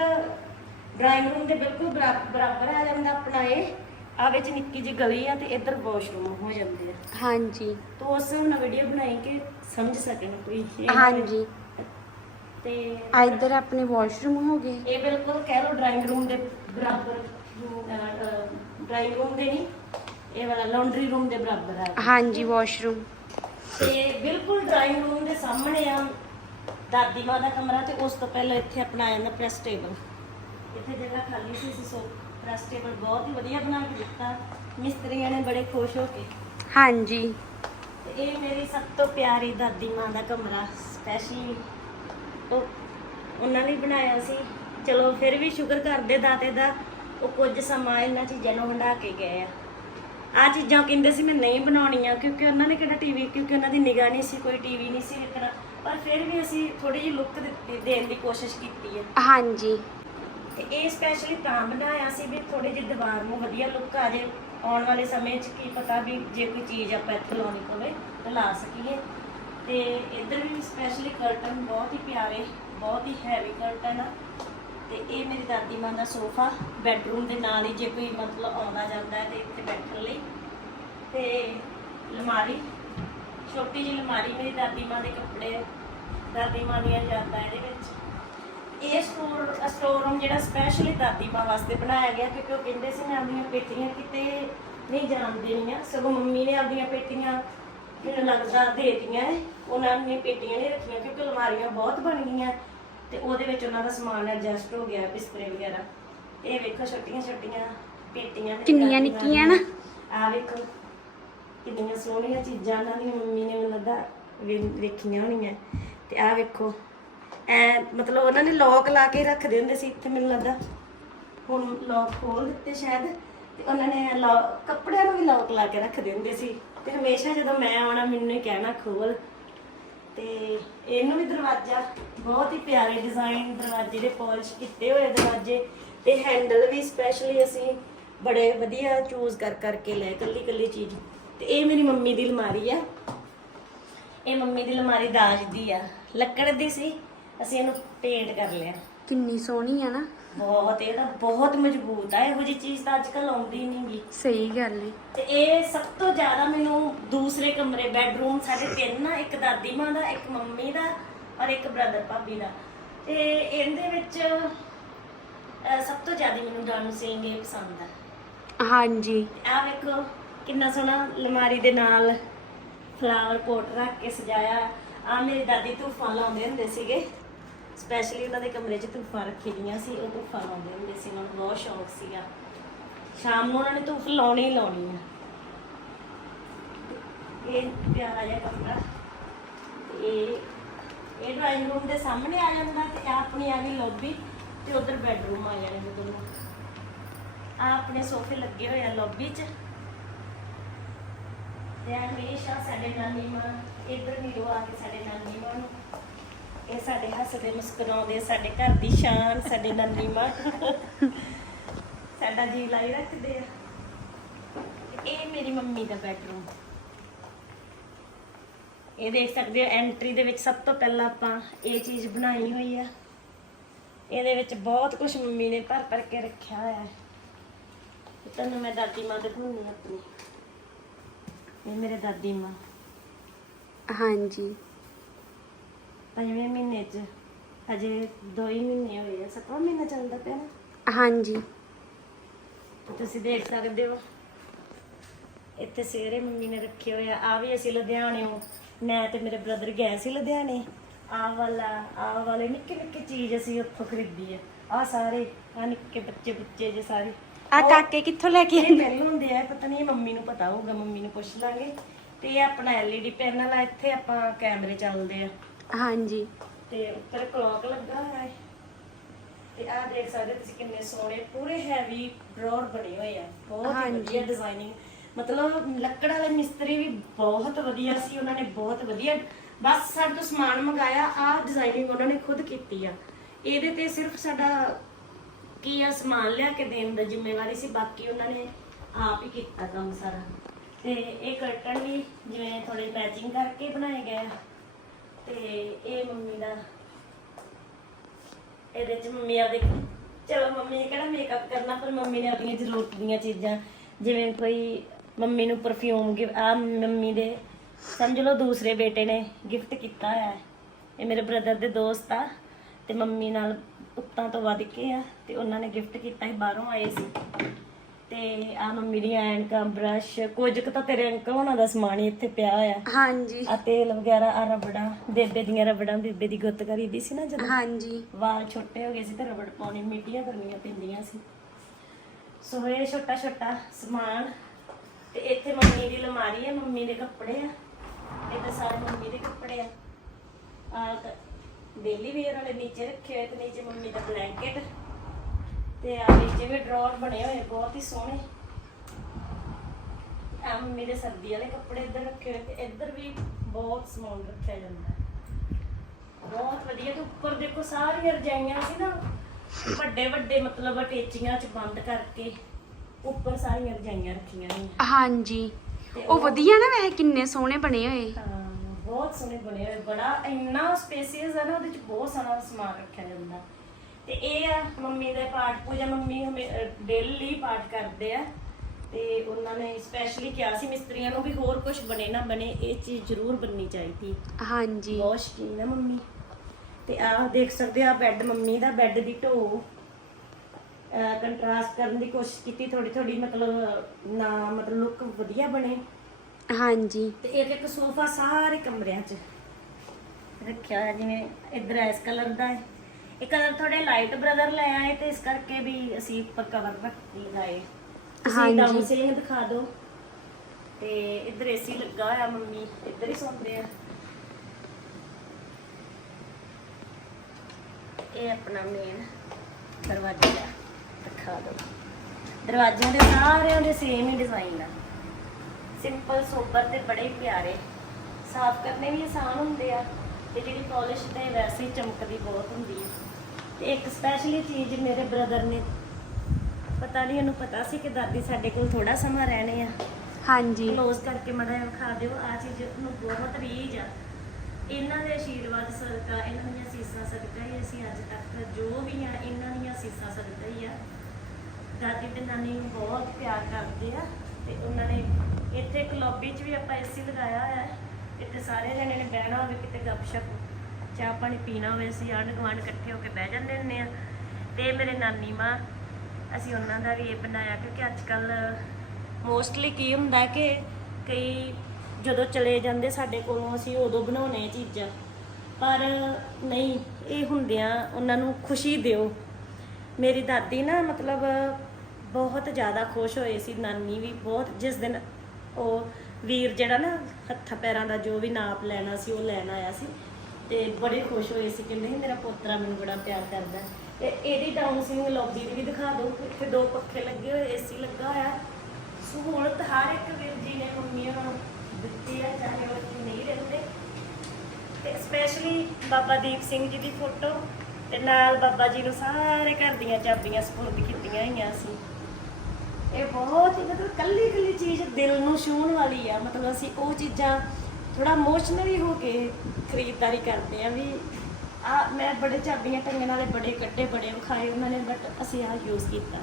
ਡਰਾਇੰਗ ਰੂਮ ਦੇ ਬਿਲਕੁਲ ਬਰਾ- ਬਰਾਬਰ ਆ ਜਾਂਦਾ ਆਪਣਾ ਇਹ ਆ ਵਿੱਚ ਨਿੱਕੀ ਜਿਹੀ ਗਲੀ ਆ ਤੇ ਇੱਧਰ ਵਾਸ਼ਰੂਮ ਹੋ ਜਾਂਦੇ ਆ। ਹਾਂਜੀ। ਤਾਂ ਉਸ ਹੁਣ ਵੀਡੀਓ ਬਣਾਈ ਕਿ ਸਮਝ ਸਕਣ ਕੋਈ ਹਾਂਜੀ। ਤੇ ਆ ਇੱਧਰ ਆਪਣੇ ਵਾਸ਼ਰੂਮ ਹੋ ਗਏ। ਇਹ ਬਿਲਕੁਲ ਕਹਿ ਲਓ ਡਰਾਇੰਗ ਰੂਮ ਦੇ ਬਰਾਬਰ ਡਰਾਇੰਗ ਰੂਮ ਦੇ ਨਹੀਂ ਇਹ ਵਾਲਾ ਲਾਂਡਰੀ ਰੂਮ ਦੇ ਬਰਾਬਰ ਆ। ਹਾਂਜੀ ਵਾਸ਼ਰੂਮ ਤੇ ਬਿਲਕੁਲ ਡਰਾਇੰਗ ਰੂਮ ਦੇ ਸਾਹਮਣੇ ਆ ਦਾਦੀ ਮਾਂ ਦਾ ਕਮਰਾ ਤੇ ਉਸ ਤੋਂ ਪਹਿਲਾਂ ਇੱਥੇ ਆਪਣਾ ਆ ਜਾਂਦਾ ਪ੍ਰੈਸ ਟੇਬਲ ਇੱਥੇ ਜਗ੍ਹਾ ਖਾਲੀ ਸੀ ਸੀ ਸੋ ਪ੍ਰੈਸ ਟੇਬਲ ਬਹੁਤ ਹੀ ਵਧੀਆ ਬਣਾ ਕੇ ਦਿੱਤਾ। ਮਿਸਤਰੀਆਂ ਨੇ ਬੜੇ ਖੁਸ਼ ਹੋ ਕੇ। ਹਾਂਜੀ। ਇਹ ਮੇਰੀ ਸਭ ਤੋਂ ਪਿਆਰੀ ਦਾਦੀ ਮਾਂ ਦਾ ਕਮਰਾ ਸਪੈਸ਼ਲੀ ਉਹ ਉਹਨਾਂ ਨੇ ਬਣਾਇਆ ਸੀ। ਚਲੋ ਫਿਰ ਵੀ ਸ਼ੁਕਰ ਕਰਦੇ ਦਾਤੇ ਦਾ ਉਹ ਕੁਝ ਸਮਾਂ ਇਹਨਾਂ ਚੀਜ਼ਾਂ ਨੂੰ ਹੰਡਾ ਕੇ ਗਏ ਆ। ਆ ਚੀਜ਼ਾਂ ਕਹਿੰਦੇ ਸੀ ਮੈਂ ਨਹੀਂ ਬਣਾਉਣੀਆਂ ਕਿਉਂਕਿ ਉਹਨਾਂ ਨੇ ਕਿਹੜਾ ਟੀਵੀ ਕਿਉਂਕਿ ਉਹਨਾਂ ਦੀ ਨਿਗਾਹ ਨਹੀਂ ਸੀ ਕੋਈ ਟੀਵੀ ਨਹੀਂ ਸੀ ਵੇਖਣਾ। ਪਰ ਫਿਰ ਵੀ ਅਸੀਂ ਥੋੜੀ ਜਿਹੀ ਲੁੱਕ ਦਿੱਤੀ ਦੇਣ ਦੀ ਕੋਸ਼ਿਸ਼ ਕੀਤੀ ਹੈ ਹਾਂਜੀ। ਤੇ ਇਹ ਸਪੈਸ਼ਲੀ ਤਾਂ ਬਣਾਇਆ ਸੀ ਵੀ ਥੋੜੀ ਜਿਹੀ ਦੀਵਾਰ ਨੂੰ ਵਧੀਆ ਲੁੱਕ ਆ ਜੇ। ਆਉਣ ਵਾਲੇ ਸਮੇਂ 'ਚ ਕੀ ਪਤਾ ਵੀ ਜੇ ਕੋਈ ਚੀਜ਼ ਆਪਾਂ ਇੱਥੇ ਲਾਉਣੀ ਪਵੇ ਤਾਂ ਲਾ ਸਕੀਏ। ਤੇ ਇੱਧਰ ਵੀ ਸਪੈਸ਼ਲੀ ਕਰਟਨ ਬਹੁਤ ਹੀ ਪਿਆਰੇ, ਬਹੁਤ ਹੀ ਹੈਵੀ ਕਰਟਨ ਆ। ਤੇ ਇਹ ਮੇਰੀ ਦਾਦੀ ਮਾਂ ਦਾ ਸੋਫਾ ਬੈੱਡਰੂਮ ਦੇ ਨਾਲ ਹੀ ਜੇ ਕੋਈ ਮਤਲਬ ਆਉਂਦਾ ਜਾਂਦਾ ਹੈ ਤੇ ਇੱਥੇ ਬੈਠਣ ਲਈ। ਤੇ ਲਮਾਰੀ ਛੋਟੀ ਜਿਹੀ ਲਮਾਰੀ ਮੇਰੀ ਦਾਦੀ ਮਾਂ ਦੇ ਕੱਪੜੇ, ਦਾਦੀ ਮਾਂ ਦੀਆਂ ਜਾਂਦਾ ਇਹਦੇ ਵਿੱਚ। ਇਹ ਸਟੋਰ ਸਟੋਰ ਰੂਮ ਜਿਹੜਾ ਸਪੈਸ਼ਲੀ ਦਾਦੀ ਮਾਂ ਵਾਸਤੇ ਬਣਾਇਆ ਗਿਆ ਕਿਉਂਕਿ ਉਹ ਕਹਿੰਦੇ ਸੀ ਮੈਂ ਆਪਣੀਆਂ ਪੇਟੀਆਂ ਕਿਤੇ ਨਹੀਂ ਜਾਣ ਦੇਣੀਆਂ ਸਗੋਂ ਮੰਮੀ ਨੇ ਆਪਣੀਆਂ ਪੇਟੀਆਂ ਮੈਨੂੰ ਲੱਗਦਾ ਦੇਤੀਆਂ ਹੈ। ਉਹਨਾਂ ਨੇ ਪੇਟੀਆਂ ਨਹੀਂ ਰੱਖੀਆਂ ਕਿਉਂਕਿ ਅਲਮਾਰੀਆਂ ਬਹੁਤ ਬਣ ਗਈਆਂ। ਤੇ ਉਹਦੇ ਵਿੱਚ ਉਹਨਾਂ ਦਾ ਸਮਾਨ ਐਡਜਸਟ ਹੋ ਗਿਆ ਬਿਸਤਰੇ ਵਗੈਰਾ। ਇਹ ਵੇਖੋ ਛੋਟੀਆਂ ਛੋਟੀਆਂ ਪੇਟੀਆਂ ਨੇ ਕਿੰਨੀਆਂ ਨਿੱਕੀਆਂ ਨਾ। ਆਹ ਵੇਖੋ ਕਿੰਨੀਆਂ ਸੋਹਣੀਆਂ ਚੀਜ਼ਾਂ ਉਹਨਾਂ ਦੀ ਮੰਮੀ ਨੇ ਮੈਨੂੰ ਲੱਗਦਾ ਵੇ- ਵੇਖੀਆਂ ਹੋਣੀਆਂ। ਤੇ ਆਹ ਵੇਖੋ ਐ ਮਤਲਬ ਉਹਨਾਂ ਨੇ ਲੋਕ ਲਾ ਕੇ ਰੱਖਦੇ ਹੁੰਦੇ ਸੀ ਇੱਥੇ ਮੈਨੂੰ ਲੱਗਦਾ। ਹੁਣ ਲੋਕ ਖੋਲ ਦਿੱਤੇ ਸ਼ਾਇਦ। ਤੇ ਉਹਨਾਂ ਨੇ ਲੌ- ਕੱਪੜਿਆਂ ਨੂੰ ਵੀ ਲੋਕ ਲਾ ਕੇ ਰੱਖਦੇ ਹੁੰਦੇ ਸੀ। ਤੇ ਹਮੇਸ਼ਾ ਜਦੋਂ ਮੈਂ ਆਉਣਾ, ਮੈਨੂੰ ਇਹ ਕਹਿਣਾ, ਖੋਲ। ਤੇ ਇਹਨੂੰ ਵੀ ਦਰਵਾਜ਼ਾ, ਬਹੁਤ ਹੀ ਪਿਆਰੇ ਡਿਜ਼ਾਈਨ ਦਰਵਾਜ਼ੇ ਦੇ ਪਾਲਿਸ਼ ਕੀਤੇ ਹੋਏ ਦਰਵਾਜ਼ੇ। ਤੇ ਹੈਂਡਲ ਵੀ ਸਪੈਸ਼ਲੀ ਅਸੀਂ ਬੜੇ ਵਧੀਆ ਚੂਜ਼ ਕਰ ਕਰਕੇ ਲੈ ਕੱਲੀ ਕੱਲੀ ਚੀਜ਼। ਤੇ ਇਹ ਮੇਰੀ ਮੰਮੀ ਦੀ ਅਲਮਾਰੀ ਆ। ਇਹ ਮੰਮੀ ਦੀ ਅਲਮਾਰੀ ਦਾਜ ਦੀ ਆ। ਲੱਕੜ ਦੀ ਸੀ। ਅਸੀਂ ਇਹਨੂੰ ਪੇਂਟ ਕਰ ਲਿਆ। ਕਿੰਨੀ ਸੋਹਣੀ ਆ ਨਾ। ਬਹੁਤ ਇਹ ਤਾਂ ਬਹੁਤ ਮਜ਼ਬੂਤ ਆ ਇਹੋ ਜੀ ਚੀਜ਼ ਤਾਂ ਅੱਜ ਕੱਲ ਆਉਂਦੀ ਨਹੀਂਗੀ ਸਹੀ ਗੱਲ ਹੈ ਤੇ ਇਹ ਸਭ ਤੋਂ ਜ਼ਿਆਦਾ ਮੈਨੂੰ ਦੂਸਰੇ ਕਮਰੇ ਬੈੱਡਰੂਮ ਸਾਡੇ ਤਿੰਨ ਆ ਇੱਕ ਦਾਦੀ ਮਾਂ ਦਾ ਇੱਕ ਮੰਮੀ ਦਾ ਔਰ ਇੱਕ ਬ੍ਰਦਰ ਭਾਬੀ ਦਾ। ਤੇ ਇਹਦੇ ਵਿੱਚ ਅਹ, ਸਭ ਤੋਂ ਜ਼ਿਆਦਾ ਮੈਨੂੰ ਡਾਨੂ ਸਿੰਘ ਇਹ ਪਸੰਦ ਆ। ਹਾਂਜੀ। ਆ ਵੇਖੋ ਕਿੰਨਾ ਸੋਹਣਾ ਅਲਮਾਰੀ ਦੇ ਨਾਲ ਫਲਾਵਰ ਪੋਟ ਰੱਖ ਕੇ ਸਜਾਇਆ। ਆ ਮੇਰੀ ਦਾਦੀ ਧੂਫਾਂ ਲਾਉਂਦੇ ਹੁੰਦੇ ਸੀਗੇ। ਸਪੈਸ਼ਲੀ ਉਹਨਾਂ ਦੇ ਕਮਰੇ 'ਚ ਧੂਫਾਂ ਰੱਖੀ ਦੀਆਂ ਸੀ, ਉਹ ਧੂਫਾਂ ਲਾਉਂਦੇ ਹੁੰਦੇ ਸੀ, ਉਹਨਾਂ ਨੂੰ ਬਹੁਤ ਸ਼ੌਂਕ ਸੀਗਾ। ਸ਼ਾਮ ਨੂੰ ਉਹਨਾਂ ਨੇ ਧੂਫ ਲਾਉਣੀ ਹੀ ਲਾਉਣੀ ਆ। ਇਹ ਪਿਆਰਾ ਜਿਹਾ ਕਮਰਾ। ਤੇ ਇਹ ਇਹ ਡਰਾਇੰਗ ਰੂਮ ਦੇ ਸਾਹਮਣੇ ਆ ਜਾਂਦਾ ਤੇ ਆਹ ਆਪਣੀ ਆ ਗਈ ਲੌਬੀ ਤੇ ਉਧਰ ਬੈੱਡਰੂਮ ਆ ਜਾਣਗੇ ਦੋਨੋਂ ਆ ਆਪਣੇ ਸੋਫੇ ਲੱਗੇ ਹੋਏ ਆ ਲੌਬੀ 'ਚ। ਤੇ ਹਮੇਸ਼ਾ ਸਾਡੇ ਨਾਨੀ ਮਾਂ, ਇੱਧਰ ਵੀ ਆ ਕੇ ਸਾਡੇ ਨਾਨੀ ਮਾਂ ਨੂੰ ਇਹ ਸਾਡੇ ਹੱਸਦੇ ਮੁਸਕਰਾਉਂਦੇ, ਸਾਡੇ ਘਰ ਦੀ ਸ਼ਾਨ, ਸਾਡੇ ਨਾਨੀ ਮਾਂ। ਸਾਡਾ ਜੀ ਲਾਈ ਰੱਖਦੇ ਆ। ਇਹ ਮੇਰੀ ਮੰਮੀ ਦਾ ਬੈਡਰੂਮ ਇਹ ਦੇਖ ਸਕਦੇ ਹੋ ਐਂਟਰੀ ਦੇ ਵਿੱਚ ਸਭ ਤੋਂ ਪਹਿਲਾਂ ਆਪਾਂ ਇਹ ਚੀਜ਼ ਬਣਾਈ ਹੋਈ ਆ। ਇਹਦੇ ਵਿੱਚ ਬਹੁਤ ਕੁਝ ਮੰਮੀ ਨੇ ਭਰ ਭਰ ਕੇ ਰੱਖਿਆ ਹੋਇਆ ਹੈ। ਤੁਹਾਨੂੰ ਮੈਂ ਦਾਦੀ ਮਾਂ ਦਿਖਾਉਣੀ ਆਪਣੀ। ਇਹ ਮੇਰੇ ਦਾਦੀ ਮਾਂ। ਹਾਂਜੀ। ਪੰਜਵੇਂ ਮਹੀਨੇ 'ਚ। ਹਜੇ ਦੋ ਹੀ ਮਹੀਨੇ ਹੋਏ ਆ ਸੱਤਵਾਂ ਮਹੀਨਾ ਚੱਲਦਾ ਪਿਆ ਨਾ। ਹਾਂਜੀ। ਤੁਸੀਂ ਦੇਖ ਸਕਦੇ ਹੋ। ਇੱਥੇ ਸੇਰੇ ਮੰਮੀ ਨੇ ਰੱਖੇ ਹੋਏ ਆ। ਆ ਵੀ ਅਸੀਂ ਲੁਧਿਆਣਿਓਂ ਮੈਂ ਤੇ ਮੇਰੇ ਬ੍ਰਦਰ ਗਏ ਸੀ ਲੁਧਿਆਣੇ। ਆ ਵਾਲਾ ਆ ਵਾਲੇ ਨਿੱਕੇ ਨਿੱਕੇ ਚੀਜ਼ ਅਸੀਂ ਉੱਥੋਂ ਖਰੀਦੀ ਆ। ਆ ਸਾਰੇ ਆ ਨਿੱਕੇ ਬੱਚੇ ਬੱਚੇ ਜੇ ਸਾਰੇ। ਆ ਕਾਕੇ ਕਿੱਥੋਂ ਲੈ ਕੇ ਇਹ ਪਹਿਲਾਂ ਹੁੰਦੇ ਆ ਪਤਾ ਨਹੀਂ ਮੰਮੀ ਨੂੰ ਪਤਾ ਹੋਊਗਾ ਮੰਮੀ ਨੂੰ ਪੁੱਛ ਲਾਂਗੇ। ਤੇ ਇਹ ਆਪਣਾ LED ਪੈਨਲ ਆ ਇੱਥੇ ਆਪਾਂ ਕੈਮਰੇ ਚੱਲਦੇ ਆ। ਹਾਂਜੀ। ਤੇ ਉੱਪਰ ਕਲੌਕ ਲੱਗਾ ਹੋਇਆ ਹੈ। ਤੇ ਆਹ ਦੇਖ ਸਕਦੇ ਹੋ ਤੁਸੀਂ ਕਿੰਨੇ ਸੋਹਣੇ ਪੂਰੇ ਹੈਵੀ ਡਰਾਅਰ ਬਣੇ ਹੋਏ ਆ। ਬਹੁਤ ਹੀ ਹਾਂਜੀ। ਵਧੀਆ ਡਿਜ਼ਾਈਨਿੰਗ ਮਤਲਬ ਲੱਕੜ ਵਾਲੇ ਮਿਸਤਰੀ ਵੀ ਬਹੁਤ ਵਧੀਆ ਸੀ ਉਹਨਾਂ ਨੇ ਬਹੁਤ ਵਧੀਆ ਬਸ ਸਾਡੇ ਤੋਂ ਸਮਾਨ ਮੰਗਾਇਆ ਆਹ ਡਿਜ਼ਾਈਨਿੰਗ ਉਹਨਾਂ ਨੇ ਖੁਦ ਕੀਤੀ ਆ। ਇਹਦੇ ਤੇ ਸਿਰਫ ਸਾਡਾ ਕੀ ਆ ਸਮਾਨ ਲਿਆ ਕੇ ਦੇਣ ਦਾ ਜ਼ਿੰਮੇਵਾਰੀ ਸੀ ਬਾਕੀ ਉਹਨਾਂ ਨੇ ਆਪ ਹੀ ਕੀਤਾ ਕੰਮ ਸਾਰਾ। ਤੇ ਇਹ ਕਰਟਨ ਵੀ ਜਿਵੇਂ ਥੋੜੇ ਮੈਚਿੰਗ ਕਰਕੇ ਬਣਾਏ ਗਏ ਆ। ਤੇ ਇਹ ਮੰਮੀ ਦਾ ਇਹਦੇ ਚ ਮੰਮੀ ਆਪਦੇ ਚਲੋ ਮੰਮੀ ਨੇ ਕਿਹੜਾ ਮੇਕਅਪ ਕਰਨਾ, ਪਰ ਮੰਮੀ ਨੇ ਆਪਣੀਆਂ ਜ਼ਰੂਰਤ ਦੀਆਂ ਚੀਜ਼ਾਂ, ਜਿਵੇਂ ਕੋਈ ਮੰਮੀ ਨੂੰ ਪਰਫਿਊਮ ਆ ਮੰਮੀ ਦੇ, ਸਮਝ ਲਓ ਦੂਸਰੇ ਬੇਟੇ ਨੇ ਗਿਫਟ ਕੀਤਾ ਹੋਇਆ ਹੈ। ਇਹ ਮੇਰੇ ਬ੍ਰਦਰ ਦੇ ਦੋਸਤ ਆ, ਤੇ ਮੰਮੀ ਨਾਲ ਉੱਤਾਂ ਤੋਂ ਵੱਧ ਕੇ ਆ, ਤੇ ਉਹਨਾਂ ਨੇ ਗਿਫਟ ਕੀਤਾ ਸੀ, ਬਾਹਰੋਂ ਆਏ ਸੀ। ਤੇ ਆ ਮੰਮੀ ਦੀਆਂ ਐਨਕਾਂ ਬ੍ਰਸ਼ ਕੁਝ ਕੁ ਤਾਂ ਤੇਰੇ ਅੰਕਲ ਹੋਣਾ ਦਾ ਸਮਾਨ ਹੀ ਇੱਥੇ ਪਿਆ ਹੋਇਆ ਹਾਂਜੀ। ਆ ਤੇਲ ਵਗੈਰਾ ਆ ਰਬੜਾਂ ਬੇਬੇ ਦੀਆਂ ਰਬੜਾਂ ਬੇਬੇ ਦੀ ਗੁੱਤ ਕਰੀਦੀ ਸੀ ਨਾ ਜਦੋਂ? ਹਾਂਜੀ। ਵਾਲ ਛੋਟੇ ਹੋ ਗਏ ਸੀ ਤੇ ਰਬੜ ਪਾਉਣੀ ਮਿੱਟੀਆਂ ਕਰਨੀਆਂ ਪੈਂਦੀਆਂ ਸੀ। ਸੋ ਇਹ ਛੋਟਾ ਛੋਟਾ ਸਮਾਨ ਤੇ ਇੱਥੇ ਮੰਮੀ ਦੀ ਅਲਮਾਰੀ ਹੈ ਮੰਮੀ ਦੇ ਕੱਪੜੇ ਆ। ਇੱਥੇ ਸਾਰੇ ਮੰਮੀ ਦੇ ਕੱਪੜੇ ਆ। ਆ ਡੇਲੀ ਵੇਅਰ ਵਾਲੇ ਨੀਚੇ ਰੱਖੇ ਹੋਏ ਤੇ ਨੀਚੇ ਮੰਮੀ ਦਾ ਬਲੈਂਕਟ ਤੇ ਆ ਨੀਚੇ ਵੀ ਡਰਾਅਰ ਬਣੇ ਹੋਏ ਬਹੁਤ ਹੀ ਸੋਹਣੇ। ਆ ਦੇ ਸਰਦੀ ਵਾਲੇ ਕੱਪੜੇ ਇੱਧਰ ਰੱਖੇ ਹੋਏ ਤੇ ਇੱਧਰ ਵੀ ਬਹੁਤ ਸਮਾਨ ਰੱਖਿਆ ਜਾਂਦਾ ਹੈ। ਬਹੁਤ ਵਧੀਆ ਤੇ ਉੱਪਰ ਦੇਖੋ ਸਾਰੀਆਂ ਰਜਾਈਆਂ ਸੀ ਨਾ ਵੱਡੇ ਵੱਡੇ ਮਤਲਬ ਟੇਚੀਆਂ ਚ ਬੰਦ ਕਰਕੇ ਉੱਪਰ ਸਾਰੀਆਂ ਰਜਾਈਆਂ ਰੱਖੀਆਂ ਹੋਈਆਂ। ਹਾਂਜੀ। ਤੇ ਉਹ ਵਧੀਆ ਨਾ ਵੈਸੇ ਕਿੰਨੇ ਸੋਹਣੇ ਬਣੇ ਹੋਏ। ਹਾਂ ਬਹੁਤ ਸੋਹਣੇ ਬਣੇ ਹੋਏ। ਬੜਾ ਇੰਨਾ ਸਪੇਸੀਅਸ ਹੈ ਨਾ ਉਹਦੇ ਚ ਬਹੁਤ ਸਾਰਾ ਸਮਾਨ ਰੱਖਿਆ ਜਾਂਦਾ। ਤੇ ਇਹ ਆ ਮੰਮੀ ਦੇ ਪਾਠ ਪੂਜਾ ਮੰਮੀ ਹਮੇ ਡੇਲੀ ਪਾਠ ਕਰਦੇ ਆ। ਤੇ ਉਹਨਾਂ ਨੇ ਸਪੈਸ਼ਲੀ ਕਿਹਾ ਸੀ ਮਿਸਤਰੀਆਂ ਨੂੰ ਵੀ ਹੋਰ ਕੁਝ ਬਣੇ ਨਾ ਬਣੇ ਇਹ ਚੀਜ਼ ਜ਼ਰੂਰ ਬਣਨੀ ਚਾਹੀਦੀ। ਹਾਂਜੀ। ਬਹੁਤ ਸ਼ੌਕੀਨ ਹੈ ਮੰਮੀ। ਤੇ ਆਹ ਦੇਖ ਸਕਦੇ ਆ ਬੈੱਡ ਮੰਮੀ ਦਾ ਬੈੱਡ ਦੀ ਢੋ ਕੰਟਰਾਸਟ ਕਰਨ ਦੀ ਕੋਸ਼ਿਸ਼ ਕੀਤੀ ਥੋੜੀ ਥੋੜੀ ਮਤਲਬ ਨਾ ਮਤਲਬ ਲੁੱਕ ਵਧੀਆ ਬਣੇ। ਹਾਂਜੀ। ਤੇ ਇੱਕ ਇੱਕ ਸੋਫਾ ਸਾਰੇ ਕਮਰਿਆਂ 'ਚ ਰੱਖਿਆ ਹੋਇਆ ਜਿਵੇਂ ਇਧਰ ਇਸ ਕਲਰ ਦਾ ਹੈ। ਇਹ ਕਲਰ ਥੋੜੇ ਲਾਈਟ ਬ੍ਰਦਰ ਲੈ ਆਏ ਤੇ ਇਸ ਕਰਕੇ ਵੀ ਅਸੀਂ ਉੱਪਰ ਕਵਰ ਰੱਖ ਲਗਾਏ ਤੁਸੀਂ ਹਾਂਜੀ। ਡਾਊਨ ਸੀਲਿੰਗ ਦਿਖਾ ਦਿਓ। ਤੇ ਇਧਰ ਏਸੀ ਲੱਗਾ ਹੋਇਆ ਮੰਮੀ ਇੱਧਰ ਹੀ ਸੌਂਦੇ ਆ। ਇਹ ਆਪਣਾ ਮੇਨ ਦਰਵਾਜ਼ਾ ਦਿਖਾ ਦਿਓ। ਦਰਵਾਜ਼ਿਆਂ ਦੇ ਸਾਰਿਆਂ ਦੇ ਸੇਮ ਹੀ ਡਿਜ਼ਾਈਨ ਆ। ਸਿੰਪਲ ਸੋਬਰ ਤੇ ਬੜੇ ਹੀ ਪਿਆਰੇ। ਸਾਫ਼ ਕਰਨੇ ਵੀ ਆਸਾਨ ਹੁੰਦੇ ਆ ਤੇ ਜਿਹੜੀ ਪਾਲਿਸ਼ ਤੇ ਵੈਸੇ ਹੀ ਚਮਕਦੀ ਬਹੁਤ ਹੁੰਦੀ ਹੈ ਤੇ ਇੱਕ ਸਪੈਸ਼ਲੀ ਚੀਜ਼ ਮੇਰੇ ਬ੍ਰਦਰ ਨੇ ਪਤਾ ਨਹੀਂ ਉਹਨੂੰ ਪਤਾ ਸੀ ਕਿ ਦਾਦੀ ਸਾਡੇ ਕੋਲ ਥੋੜਾ ਸਮਾਂ ਰਹਿਣੇ ਆ। ਹਾਂਜੀ। ਕਲੋਜ਼ ਕਰਕੇ ਮੜਾ ਵਿਖਾ ਦਿਓ ਆ ਚੀਜ਼ ਨੂੰ ਬਹੁਤ ਰੀਝ ਆ। ਇਹਨਾਂ ਦੇ ਆਸ਼ੀਰਵਾਦ ਸਦਕਾ ਇਹਨਾਂ ਦੀਆਂ ਸੀਸਾਂ ਸਦਕਾ ਹੀ ਅਸੀਂ ਅੱਜ ਤੱਕ ਜੋ ਵੀ ਆ ਇਹਨਾਂ ਦੀਆਂ ਸੀਸਾਂ ਸਦਕਾ ਹੀ ਆ। ਦਾਦੀ ਤੇ ਨਾਨੀ ਨੂੰ ਬਹੁਤ ਪਿਆਰ ਕਰਦੇ ਆ ਤੇ ਉਹਨਾਂ ਨੇ ਇੱਥੇ ਇੱਕ ਲੌਬੀ 'ਚ ਵੀ ਆਪਾਂ ਏਸੀ ਲਗਾਇਆ ਹੋਇਆ ਹੈ। ਇੱਥੇ ਸਾਰੇ ਜਣੇ ਨੇ ਬਹਿਣਾ ਹੋਵੇ ਕਿਤੇ ਗੱਪਸ਼ਪ ਚਾਹ ਪਾਣੀ ਪੀਣਾ ਹੋਵੇ, ਅਸੀਂ ਆਂਢ ਗੁਆਂਢ ਇਕੱਠੇ ਹੋ ਕੇ ਬਹਿ ਜਾਂਦੇ ਹੁੰਦੇ ਆ। ਤੇ ਮੇਰੇ ਨਾਨੀ ਮਾਂ, ਅਸੀਂ ਉਹਨਾਂ ਦਾ ਵੀ ਇਹ ਬਣਾਇਆ, ਕਿਉਂਕਿ ਅੱਜ ਕੱਲ ਮੋਸਟਲੀ ਕੀ ਹੁੰਦਾ ਕਿ ਕਈ ਜਦੋਂ ਚਲੇ ਜਾਂਦੇ ਸਾਡੇ ਕੋਲੋਂ, ਅਸੀਂ ਉਦੋਂ ਬਣਾਉਣੇ ਚੀਜ਼ਾਂ। ਪਰ ਨਹੀਂ, ਇਹ ਹੁੰਦਿਆਂ ਉਹਨਾਂ ਨੂੰ ਖੁਸ਼ੀ ਦਿਓ। ਮੇਰੀ ਦਾਦੀ ਨਾ ਮਤਲਬ ਬਹੁਤ ਜ਼ਿਆਦਾ ਖੁਸ਼ ਹੋਏ ਸੀ, ਨਾਨੀ ਵੀ ਬਹੁਤ, ਜਿਸ ਦਿਨ ਉਹ ਵੀਰ ਜਿਹੜਾ ਨਾ ਹੱਥਾਂ ਪੈਰਾਂ ਦਾ ਜੋ ਵੀ ਨਾਪ ਲੈਣਾ ਸੀ, ਉਹ ਲੈਣ ਆਇਆ ਸੀ। ਤੇ ਬੜੇ ਖੁਸ਼ ਹੋਏ ਸੀ ਕਿ ਨਹੀਂ, ਮੇਰਾ ਪੋਤਰਾ ਮੈਨੂੰ ਬੜਾ ਪਿਆਰ ਕਰਦਾ ਹੈ। ਤੇ ਇਹਦੀ ਡਾਊਨ ਸਿੰਗ ਲੌਬੀ ਦੀ ਵੀ ਦਿਖਾ ਦਿਓ, ਇੱਥੇ ਦੋ ਪੱਖੇ ਲੱਗੇ ਹੋਏ ਏਸੀ ਲੱਗਾ ਹੋਇਆ। ਸਹੂਲਤ ਹਰ ਇੱਕ ਵੀਰ ਜੀ ਨੇ ਮੰਮੀ ਨੂੰ ਦਿੱਤੀ ਹੈ, ਚਾਹੇ ਉਹ ਇੱਥੇ ਨਹੀਂ ਰਹਿੰਦੇ। ਤੇ ਸਪੈਸ਼ਲੀ ਬਾਬਾ ਦੀਪ ਸਿੰਘ ਜੀ ਦੀ ਫੋਟੋ ਤੇ ਨਾਲ ਬਾਬਾ ਜੀ ਨੂੰ ਸਾਰੇ ਘਰ ਦੀਆਂ ਚਾਬੀਆਂ ਸਪੁਰਦ ਕੀਤੀਆਂ ਹੋਈਆਂ ਸੀ। ਇਹ ਬਹੁਤ ਹੀ ਮਤਲਬ ਕੱਲੀ ਕੱਲੀ ਚੀਜ਼ ਦਿਲ ਨੂੰ ਛੂਹਣ ਵਾਲੀ ਆ। ਮਤਲਬ ਅਸੀਂ ਉਹ ਚੀਜ਼ਾਂ ਥੋੜਾ ਇਮੋਸ਼ਨਲੀ ਹੋ ਕੇ ਖਰੀਦਦਾਰੀ ਕਰਦੇ ਆ ਵੀ ਆ ਮੈਂ ਬੜੇ ਚਾਬੀਆਂ ਟੰਗਣ ਵਾਲੇ ਬੜੇ ਕੱਢੇ ਬੜੇ ਵਿਖਾਏ ਉਹਨਾਂ ਨੇ ਬਟ ਅਸੀਂ ਆ ਯੂਜ਼ ਕੀਤਾ।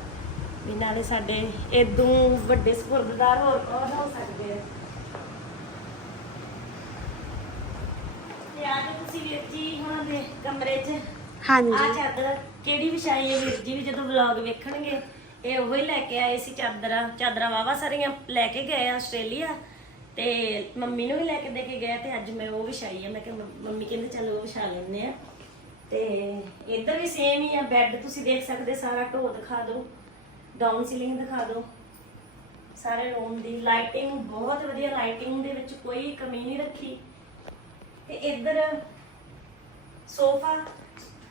ਵੀ ਨਾਲੇ ਸਾਡੇ ਇਦੋਂ ਵੱਡੇ ਸਪੁਰਦਦਾਰ ਹੋਰ ਕੌਣ ਹੋ ਸਕਦੇ ਆ? ਤੇ ਅੱਜ ਤੁਸੀਂ ਵੀਰ ਜੀ ਹੁਣ ਦੇ ਕਮਰੇ 'ਚ। ਆ ਹਾਂਜੀ ਚਾਦਰ ਕਿਹੜੀ ਵਿਛਾਈ ਹੈ ਵੀਰ ਜੀ ਵੀ ਜਦੋਂ ਵਲੌਗ ਵੇਖਣਗੇ? ਇਹ ਉਹ ਹੀ ਲੈ ਕੇ ਆਏ ਸੀ ਚਾਦਰਾਂ ਚਾਦਰਾਂ ਵਾਵਾ ਸਾਰੀਆਂ ਲੈ ਕੇ ਗਏ ਆ ਆਸਟ੍ਰੇਲੀਆ। ਤੇ ਮੰਮੀ ਨੂੰ ਵੀ ਲੈ ਕੇ ਦੇ ਕੇ ਗਏ ਤੇ ਅੱਜ ਮੈਂ ਉਹ ਵਿਛਾਈ ਹੈ ਮੈਂ ਕਿਹਾ ਮੰਮ- ਮੰਮੀ ਕਹਿੰਦੇ ਚੱਲ ਉਹ ਵਿਛਾ ਲੈਂਦੇ ਆ। ਤੇ ਇੱਧਰ ਵੀ ਸੇਮ ਹੀ ਆ। ਬੈੱਡ ਤੁਸੀਂ ਦੇਖ ਸਕਦੇ ਸਾਰਾ ਢੋ ਦਿਖਾ ਦਿਓ। ਡਾਊਨ ਸੀਲਿੰਗ ਦਿਖਾ ਦਿਓ। ਸਾਰੇ ਰੂਮ ਦੀ ਲਾਈਟਿੰਗ ਬਹੁਤ ਵਧੀਆ ਲਾਈਟਿੰਗ ਦੇ ਵਿੱਚ ਕੋਈ ਕਮੀ ਨਹੀਂ ਰੱਖੀ। ਤੇ ਇੱਧਰ ਸੋਫਾ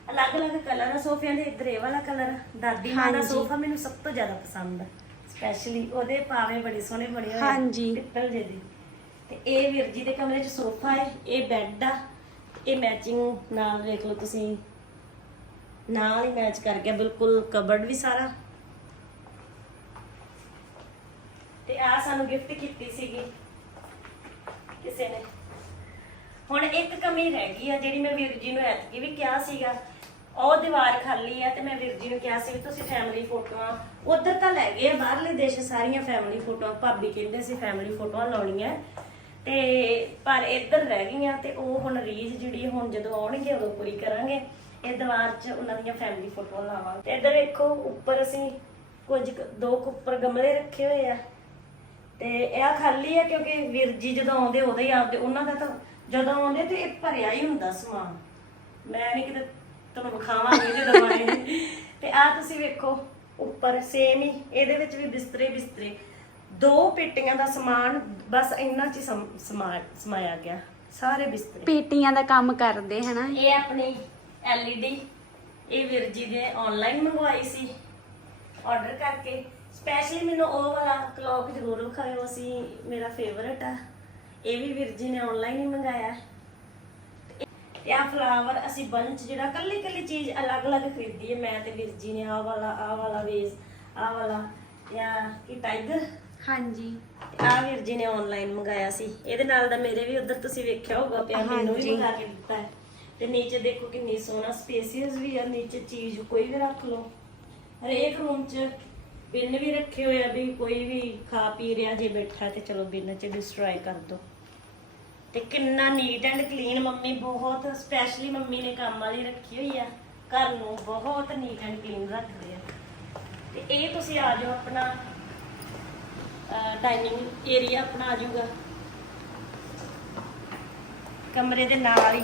ਅਲੱਗ-ਅਲੱਗ ਕਲਰ ਆ ਸੋਫਿਆਂ ਦੇ। ਇੱਧਰ ਇਹ ਵਾਲਾ ਕਲਰ ਦਾਦੀ ਮਾਂ ਦਾ ਹਾਂਜੀ। ਸੋਫਾ ਮੈਨੂੰ ਸਭ ਤੋਂ ਜ਼ਿਆਦਾ ਪਸੰਦ ਆ। ਸਪੈਸ਼ਲੀ ਉਹਦੇ ਪਾਵੇ ਬੜੇ ਸੋਹਣੇ ਬਣੇ ਹੋਏ ਆ, ਹਾਂਜੀ। ਪਿੱਤਲ ਜਿਹੇ ਦੇ। ਤੇ ਇਹ ਵੀਰ ਜੀ ਦੇ ਕਮਰੇ 'ਚ ਸੋਫਾ ਹੈ ਇਹ ਬੈੱਡ ਆ ਇਹ ਮੈਚਿੰਗ ਨਾਲ ਵੇਖ ਲਓ ਤੁਸੀਂ। ਨਾਲ ਹੀ ਮੈਚ ਕਰ ਗਿਆ ਬਿਲਕੁਲ ਕਬਰਡ ਵੀ ਸਾਰਾ। ਤੇ ਆ ਸਾਨੂੰ ਗਿਫਟ ਕੀਤੀ ਸੀਗੀ। ਕਿਸੇ ਨੇ। ਹੁਣ ਇੱਕ ਕਮੀ ਰਹਿ ਗਈ ਆ ਜਿਹੜੀ ਮੈਂ ਵੀਰ ਜੀ ਨੂੰ ਐਤਕੀ ਵੀ ਕਿਹਾ ਸੀਗਾ ਉਹ ਦੀਵਾਰ ਖਾਲੀ ਆ ਤੇ ਮੈਂ ਵੀਰ ਜੀ ਨੂੰ ਕਿਹਾ ਸੀ ਵੀ ਤੁਸੀਂ ਫੈਮਿਲੀ ਫੋਟੋਆਂ ਉਧਰ ਤਾਂ ਲੈ ਗਏ ਆ, ਬਾਹਰਲੇ ਦੇਸ਼ ਸਾਰੀਆਂ ਫੈਮਿਲੀ ਫੋਟੋਆਂ ਭਾਬੀ ਕਹਿੰਦੇ ਸੀ ਫੈਮਿਲੀ ਫੋਟੋਆਂ ਲਾਉਣੀਆਂ। ਤੇ ਪਰ ਇੱਧਰ ਰਹਿ ਗਈਆਂ ਤੇ ਉਹ ਹੁਣ ਰੀਜ ਜਿਹੜੀ ਹੁਣ ਜਦੋਂ ਆਉਣਗੇ ਉਦੋਂ ਪੂਰੀ ਕਰਾਂਗੇ। ਇਹ ਦੀਵਾਰ 'ਚ ਉਹਨਾਂ ਦੀਆਂ ਫੈਮਿਲੀ ਫੋਟੋਆਂ ਲਾਵਾਂਗੇ। ਤੇ ਇੱਧਰ ਵੇਖੋ, ਉੱਪਰ ਅਸੀਂ ਕੁਝ ਕੁ- ਦੋ ਕੁ ਉੱਪਰ ਗਮਲੇ ਰੱਖੇ ਹੋਏ ਆ। ਤੇ ਇਹ ਖਾਲੀ ਹੈ ਕਿਉਂਕਿ ਵੀਰ ਜੀ ਜਦੋਂ ਆਉਂਦੇ ਉਦੋਂ ਹੀ ਆਪਦੇ ਉਹਨਾਂ ਦਾ ਤਾਂ ਜਦੋਂ ਆਉਂਦੇ ਤੇ ਇਹ ਭਰਿਆ ਹੀ ਹੁੰਦਾ ਸਮਾਨ। ਮੈਂ ਨਹੀਂ ਕਿਤੇ ਤੁਹਾਨੂੰ ਵਿਖਾਵਾਂਗੀ ਜਦੋਂ ਆਏ ਤੇ ਆ ਤੁਸੀਂ ਵੇਖੋ ਉੱਪਰ ਸੇਮ ਹੀ ਇਹਦੇ ਵਿੱਚ ਵੀ ਬਿਸਤਰੇ ਬਿਸਤਰੇ। ਦੋ ਪੇਟੀਆਂ ਦਾ ਸਮਾਨ ਬਸ ਇੰਨਾ ਚ ਹੀ ਸਮ- ਸਮਾ ਸਮਾਇਆ ਗਿਆ। ਸਾਰੇ ਬਿਸਤਰੇ। ਪੇਟੀਆਂ ਦਾ ਕੰਮ ਕਰਦੇ ਹਨਾ? ਇਹ ਆਪਣੀ LED ਇਹ ਵੀਰ ਜੀ ਨੇ ਆਨਲਾਈਨ ਮੰਗਵਾਈ ਸੀ। ਆਰਡਰ ਕਰਕੇ। ਸਪੈਸ਼ਲੀ ਮੈਨੂੰ ਉਹ ਵਾਲਾ ਕਲੌਕ ਜ਼ਰੂਰ ਵਿਖਾਇਓ ਸੀ ਮੇਰਾ ਫੇਵਰਟ ਆ। ਇਹ ਵੀ ਵੀਰ ਜੀ ਨੇ ਆਨਲਾਈਨ ਹੀ ਮੰਗਾਇਆ। ਤੇ ਆ ਫਲਾਵਰ ਅਸੀਂ ਬੰਚ ਜਿਹੜਾ ਕੱਲੀ ਕੱਲੀ ਚੀਜ਼ ਅਲੱਗ-ਅਲੱਗ ਖਰੀਦੀ ਹੈ। ਮੈਂ ਤੇ ਵੀਰ ਜੀ ਨੇ ਆਹ ਵਾਲਾ ਆਹ ਵਾਲਾ ਵੇਸ ਆਹ ਵਾਲਾ ਜਾਂ ਕੀ ਟਾਈਗਰ ਹਾਂਜੀ। ਆ ਵੀਰ ਜੀ ਨੇ ਆਨਲਾਈਨ ਮੰਗਾਇਆ ਸੀ। ਇਹਦੇ ਨਾਲ ਦਾ ਮੇਰੇ ਵੀ ਉਧਰ ਤੁਸੀਂ ਵੇਖਿਆ ਹੋਊਗਾ ਪਿਆ ਮੈਨੂੰ ਵੀ। ਮੰਗਾ ਕੇ ਦਿੱਤਾ ਹੈ। ਤੇ ਨੀਚੇ ਦੇਖੋ ਕਿੰਨੀ ਸੋਹਣਾ ਸਪੇਸੀਅਸ ਵੀ ਆ ਨੀਚੇ ਚੀਜ਼ ਕੋਈ ਵੀ ਰੱਖ ਲਓ। ਹਰੇਕ ਰੂਮ 'ਚ ਬਿਨ ਵੀ ਰੱਖੇ ਹੋਏ ਆ ਵੀ ਕੋਈ ਵੀ ਖਾ ਪੀ ਰਿਹਾ ਜੇ ਬੈਠਾ ਤੇ ਚਲੋ ਬਿਨ 'ਚ ਡਿਸਟਰੋਏ ਕਰ ਦੋ। ਤੇ ਕਿੰਨਾ ਨੀਟ ਐਂਡ ਕਲੀਨ ਮੰਮੀ, ਬਹੁਤ ਸਪੈਸ਼ਲੀ ਮੰਮੀ ਨੇ ਕੰਮ ਵਾਲੀ ਰੱਖੀ ਹੋਈ ਆ। ਘਰ ਨੂੰ ਬਹੁਤ ਨੀਟ ਐਂਡ ਕਲੀਨ ਰੱਖਦੇ ਆ। ਤੇ ਇਹ ਤੁਸੀਂ ਆ ਜਾਓ ਆਪਣਾ ਡਾਈਨਿੰਗ ਏਰੀਆ ਆਪਣਾ ਆ ਜਾਊਗਾ। ਕਮਰੇ ਦੇ ਨਾਲ ਹੀ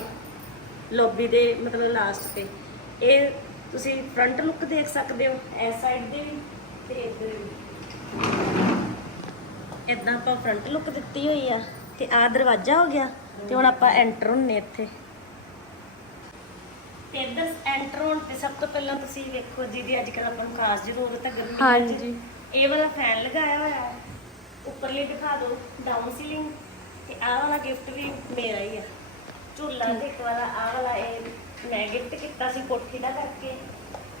ਲੌਬੀ ਦੇ ਮਤਲਬ ਲਾਸਟ ਤੇ। ਇਹ ਤੁਸੀਂ ਫਰੰਟ ਲੁੱਕ ਦੇਖ ਸਕਦੇ ਹੋ, ਇਸ ਸਾਈਡ ਦੇ ਵੀ ਤੇ ਇੱਧਰ ਵੀ। ਇਦਾਂ ਆਪਾਂ ਫਰੰਟ ਲੁੱਕ ਦਿੱਤੀ ਹੋਈ ਆ। ਤੇ ਆ ਦਰਵਾਜ਼ਾ ਹੋ ਗਿਆ ਤੇ ਹੁਣ ਆਪਾਂ ਐਂਟਰ ਹੁੰਨੇ ਇੱਥੇ। ਤੇ ਇੱਧਰ ਐਂਟਰ ਹੋਣ ਤੇ ਸਭ ਤੋਂ ਪਹਿਲਾਂ ਤੁਸੀਂ ਵੇਖੋ ਜਿਹਦੀ ਅੱਜ ਕੱਲ੍ਹ ਆਪਾਂ ਨੂੰ ਖਾਸ ਜ਼ਰੂਰਤ ਹੈ ਗਰਮੀ ਹਾਂਜੀ। ਇਹ ਵਾਲਾ ਫੈਨ ਲਗਾਇਆ ਹੋਇਆ ਹੈ। ਉੱਪਰਲੀ ਦਿਖਾ ਦਿਓ ਡਾਊਨ ਸੀਲਿੰਗ ਤੇ ਆਹ ਵਾਲਾ ਗਿਫਟ ਵੀ ਮੇਰਾ ਹੀ ਆ। ਝੂਲਾ ਤੇ ਇੱਕ ਵਾਲਾ ਆਹ ਵਾਲਾ ਇਹ ਮੈਂ ਗਿਫਟ ਕੀਤਾ ਸੀ ਕੋਠੀ ਦਾ ਕਰਕੇ।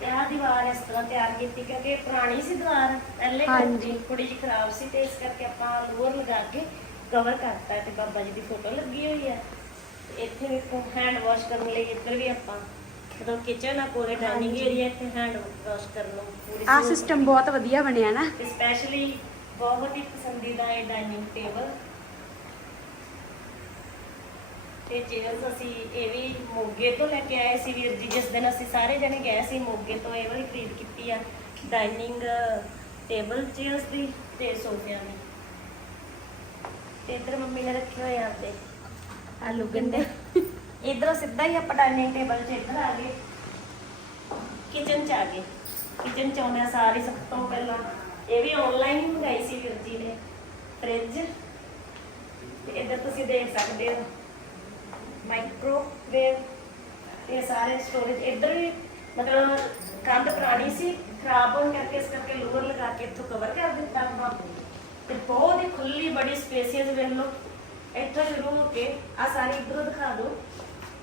ਤੇ ਆਹ ਦੀਵਾਰ ਇਸ ਤਰ੍ਹਾਂ ਤਿਆਰ ਕੀਤੀ ਕਿਉਂਕਿ ਇਹ ਪੁਰਾਣੀ ਸੀ ਦੀਵਾਰ ਪਹਿਲੇ ਹਾਂਜੀ। ਥੋੜੀ ਜਿਹੀ ਖਰਾਬ ਸੀ ਤੇ ਇਸ ਕਰਕੇ ਆਪਾਂ ਲੋਅਰ ਲਗਾ ਕੇ ਕਵਰ ਕਰਤਾ ਤੇ ਬਾਬਾ ਜੀ ਦੀ ਫੋਟੋ ਲੱਗੀ ਹੋਈ ਹੈ ਤੇ ਇੱਥੇ ਵੇਖੋ ਹੈਂਡ ਵਾਸ਼ ਕਰਨ ਲਈ ਇੱਧਰ ਵੀ ਆਪਾਂ ਮਤਲਬ ਕਿਚਨ ਆ ਪੂਰੇ ਡਾਈਨਿੰਗ ਏਰੀਆ ਇੱਥੇ ਹੈਂਡ ਵਾਸ਼ ਕਰਨ ਨੂੰ ਪੂਰੀ ਆ ਸਿਸਟਮ ਬਹੁਤ ਵਧੀਆ ਬਣਿਆ ਨਾ। ਸਪੈਸ਼ਲੀ ਬਹੁਤ ਹੀ ਪਸੰਦੀਦਾ ਇਹ ਡਾਈਨਿੰਗ ਟੇਬਲ ਤੇ ਚੇਅਰਸ ਅਸੀਂ ਇਹ ਵੀ ਮੋਗੇ ਤੋਂ ਲੈ ਕੇ ਆਏ ਸੀ ਵੀਰ ਜੀ ਜਿਸ ਦਿਨ ਅਸੀਂ ਸਾਰੇ ਜਣੇ ਗਏ ਸੀ ਮੋਗੇ ਤੋਂ ਇਹ ਵਾਲੀ ਖਰੀਦ ਕੀਤੀ ਆ ਡਾਈਨਿੰਗ ਟੇਬਲ ਚੇਅਰਸ ਦੀ ਤੇ ਸੋਫਿਆਂ ਦੀ। ਤੇ ਇਧਰ ਮੰਮੀ ਨੇ ਰੱਖੇ ਹੋਏ ਆ ਆਪਦੇ। ਆਲੂ ਗੰਡੇ। ਇਧਰੋਂ ਸਿੱਧਾ ਹੀ ਆਪਾਂ ਡਾਈਨਿੰਗ ਟੇਬਲ 'ਚ ਇੱਧਰ ਆ ਗਏ। ਕਿਚਨ 'ਚ ਆ ਗਏ। ਕਿਚਨ 'ਚ ਆਉਂਦੇ ਸਾਰੀ ਸਭ ਤੋਂ ਪਹਿਲਾਂ। ਇਹ ਵੀ ਆਨਲਾਈਨ ਹੀ ਮੰਗਾਈ ਸੀ ਵੀਰ ਜੀ ਨੇ। ਫ੍ਰਿਜ। ਤੇ ਇੱਧਰ ਤੁਸੀਂ ਦੇਖ ਸਕਦੇ ਹੋ। ਮਾਈਕ੍ਰੋਵੇਵ ਇਹ ਸਾਰੇ ਸਟੋਰੇਜ ਇੱਧਰ ਵੀ ਮਤਲਬ ਕੰਧ ਪੁਰਾਣੀ ਸੀ ਖਰਾਬ ਹੋਣ ਕਰਕੇ ਇਸ ਕਰਕੇ ਲੋਅਰ ਲਗਾ ਕੇ ਇੱਥੋਂ ਕਵਰ ਕਰ ਦਿੱਤਾ ਆਪਾਂ। ਤੇ ਬਹੁਤ ਹੀ ਖੁੱਲੀ ਬੜੀ ਸਪੇਸੀਅਸ ਵੇਖ ਲਓ। ਇੱਥੋਂ ਸ਼ੁਰੂ ਹੋ ਕੇ ਆ ਸਾਰੇ ਇੱਧਰੋਂ ਦਿਖਾ ਦਿਓ।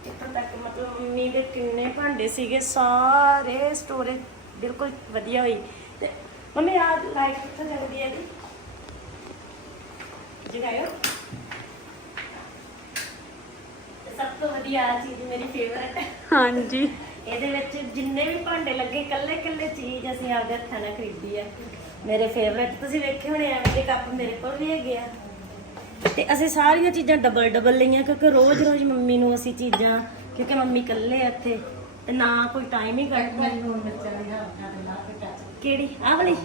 ਇੱਥੋਂ ਤੱਕ ਮਤਲਬ ਮੰਮੀ ਦੇ ਕਿੰਨੇ ਭਾਂਡੇ ਸੀਗੇ ਸਾਰੇ ਸਟੋਰੇਜ ਬਿਲਕੁਲ ਵਧੀਆ ਹੋਈ। ਤੇ ਮੰਮੀ ਆ ਲਾਈਟ ਕਿੱਥੋਂ ਜਗਦੀ ਹੈ ਜੀ? ਜਗਾਇਓ ਸਭ ਤੋਂ ਵਧੀਆ ਆਹ ਚੀਜ਼ ਮੇਰੀ ਫੇਵਰਟ ਹੈ। ਹਾਂਜੀ। ਇਹਦੇ ਵਿੱਚ ਜਿੰਨੇ ਵੀ ਭਾਂਡੇ ਲੱਗੇ ਕੱਲੇ ਕੱਲੇ ਚੀਜ਼ ਅਸੀਂ ਆਪਦੇ ਹੱਥਾਂ ਨਾਲ ਖਰੀਦੀ ਹੈ ਮੇਰੇ ਫੇਵਰਟ ਤੁਸੀਂ ਵੇਖੇ ਹੋਣੇ ਐਵੇਂ ਦੇ ਕੱਪ ਮੇਰੇ ਕੋਲ ਵੀ ਹੈਗੇ ਆ। ਤੇ ਅਸੀਂ ਸਾਰੀਆਂ ਚੀਜ਼ਾਂ ਡਬਲ ਡਬਲ ਲਈਆਂ ਕਿਉਂਕਿ ਰੋਜ਼-ਰੋਜ਼ ਮੰਮੀ ਨੂੰ ਅਸੀਂ ਚੀਜ਼ਾਂ ਕਿਉਂਕਿ ਮੰਮੀ ਇਕੱਲੇ ਆ ਇੱਥੇ ਤੇ ਨਾ ਕੋਈ ਟਾਈਮ ਹੀ ਕੱਢਦਾ ਕਿਹੜੀ? ਆਹ ਵਾਲੀ?